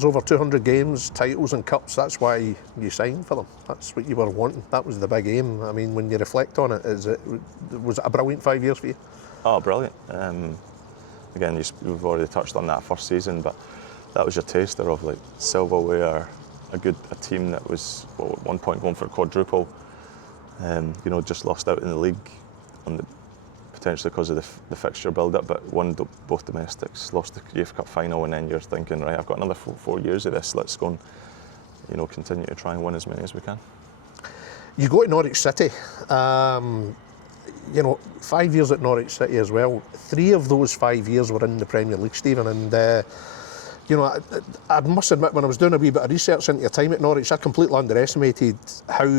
over 200 games, titles and cups, that's why you signed for them. That's what you were wanting. That was the big aim. I mean, when you reflect on it, was it a brilliant 5 years for you? Oh, brilliant. Again, we've already touched on that first season, but that was your taster of, like, silverware, a team that was at one point going for a quadruple, just lost out in the league, potentially because of the fixture build-up, but won both domestics, lost the Youth Cup final, and then you're thinking, right, I've got another 4 years of this, let's go and continue to try and win as many as we can. You go to Norwich City, 5 years at Norwich City as well. 3 of those 5 years were in the Premier League, Stephen, and I must admit, when I was doing a wee bit of research into your time at Norwich, I completely underestimated how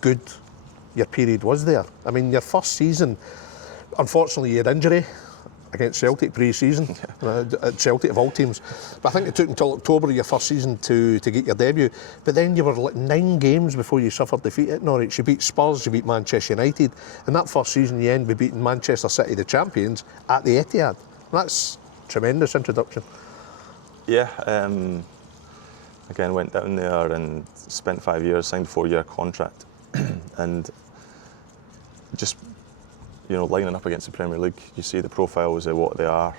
good your period was there. I mean, your first season, unfortunately, you had injury against Celtic pre-season, at Celtic of all teams. But I think it took until October of your first season to get your debut. But then you were like 9 games before you suffered defeat at Norwich. You beat Spurs, you beat Manchester United. And that first season you end by beating Manchester City, the champions, at the Etihad. That's a tremendous introduction. Yeah, again, went down there and spent 5 years, signed a 4-year contract. And just, lining up against the Premier League, you see the profiles of what they are.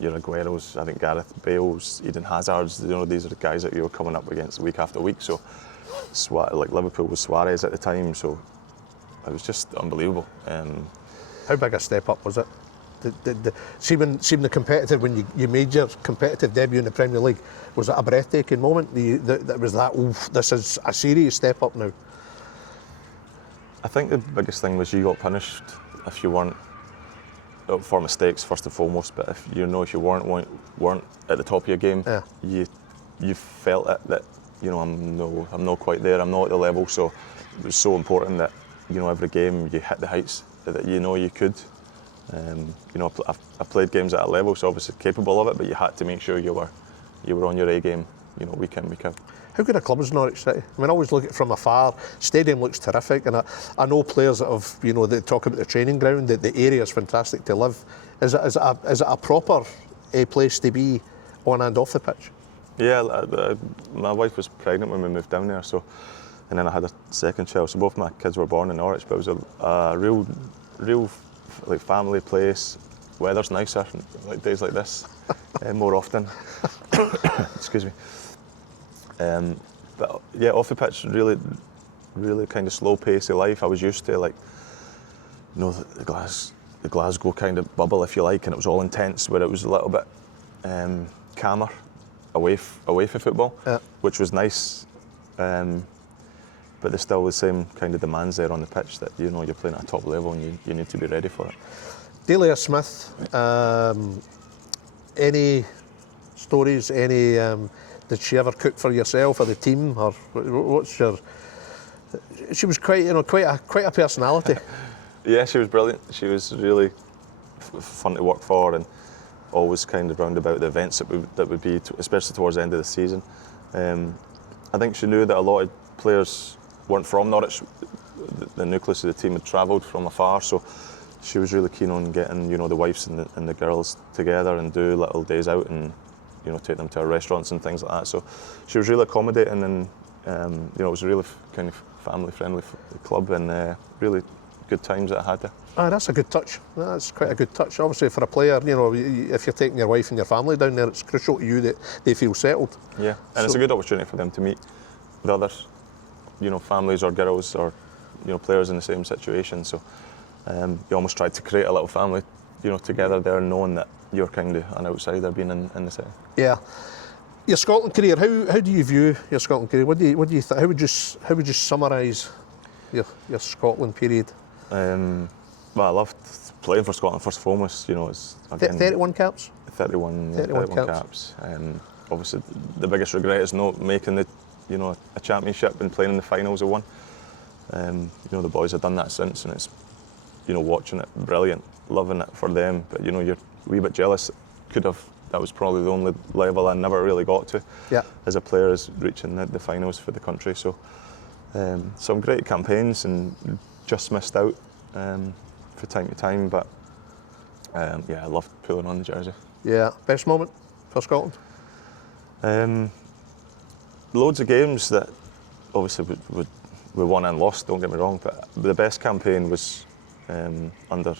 Your Agueros, I think Gareth Bales, Eden Hazards, these are the guys that you were coming up against week after week. So, like Liverpool was Suarez at the time, so it was just unbelievable. How big a step up was it? See when the competitive, when you made your competitive debut in the Premier League, was it a breathtaking moment? That was that, oof, this is a serious step up now. I think the biggest thing was you got punished if you weren't, for mistakes first and foremost, but if you weren't at the top of your game, yeah. you felt it, that I'm not quite there, I'm not at the level. So it was so important that every game you hit the heights that you could. I've played games at a level, so obviously capable of it, but you had to make sure you were on your A game, week in, week out. How good a club is Norwich City? I mean, I always look at it from afar. Stadium looks terrific, and I know players that have, they talk about the training ground. That the area is fantastic to live. Is it a proper place to be on and off the pitch? Yeah, my wife was pregnant when we moved down there, and then I had a second child. So both my kids were born in Norwich, but it was a real like family place. Weather's nicer, like days like this, more often. Excuse me. But yeah, off the pitch, really kind of slow pace of life. I was used to the Glasgow kind of bubble, if you like, and it was all intense, where it was a little bit calmer away from football, yeah. Which was nice. But there's still the same kind of demands there on the pitch that you're playing at a top level and you need to be ready for it. Delia Smith, any stories? Did she ever cook for yourself or the team, or what's your? She was quite a personality. Yeah, she was brilliant. She was really fun to work for, and always kind of round about the events that would be, especially towards the end of the season. I think she knew that a lot of players weren't from Norwich. The nucleus of the team had travelled from afar, so she was really keen on getting the wives and the girls together and do little days out and take them to our restaurants and things like that. So she was really accommodating, and it was a really kind of family-friendly club, and really good times that I had there. That's a good touch. That's quite a good touch. Obviously, for a player, if you're taking your wife and your family down there, it's crucial to you that they feel settled. Yeah, and it's a good opportunity for them to meet with other, families or girls or, players in the same situation. So you almost tried to create a little family, together there, knowing that you're kind of an outsider being in the city. Yeah. Your Scotland career, how do you view your Scotland career? What do you think? How would you summarise your Scotland period? Well, I loved playing for Scotland first and foremost. It's again, 31 caps. 31 caps. Obviously, the biggest regret is not making the a championship and playing in the finals of one. The boys have done that since, and it's watching it, brilliant, loving it for them. But you're a wee bit jealous. That was probably the only level I never really got to. Yeah. As a player, is reaching the finals for the country. So some great campaigns, and just missed out from time to time. But I loved pulling on the jersey. Yeah. Best moment for Scotland? Loads of games that obviously we won and lost, don't get me wrong, but the best campaign was under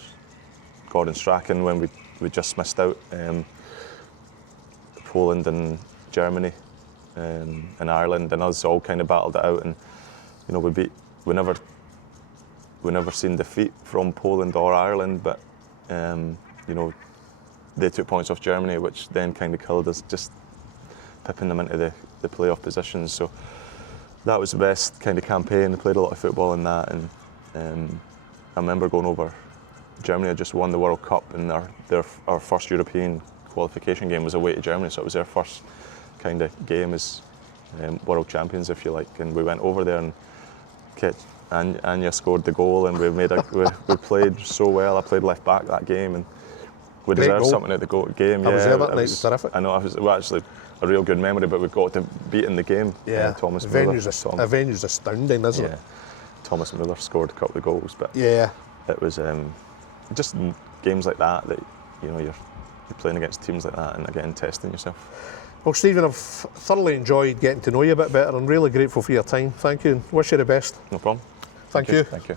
Gordon Strachan, when we just missed out. Poland and Germany and Ireland and us all kind of battled it out, and we never seen defeat from Poland or Ireland, but they took points off Germany, which then kind of killed us, just pipping them into the playoff positions. So that was the best kind of campaign. I played a lot of football in that, and I remember going over. Germany had just won the World Cup, and our first European qualification game was away to Germany, so it was their first kind of game as world champions, if you like. And we went over there, and Anya scored the goal, and we played so well. I played left back that game, and we deserved something at the game. I was there that night. It was terrific. I know, it was actually a real good memory, but we got to beat in the game. Yeah, Thomas Muller. The venue's astounding, isn't it? Thomas Muller scored a couple of goals, but yeah, it was just games like that you're playing against teams like that and again testing yourself. Well, Stephen, I've thoroughly enjoyed getting to know you a bit better. I'm really grateful for your time. Thank you, and wish you the best. No problem. Thank you. Thank you.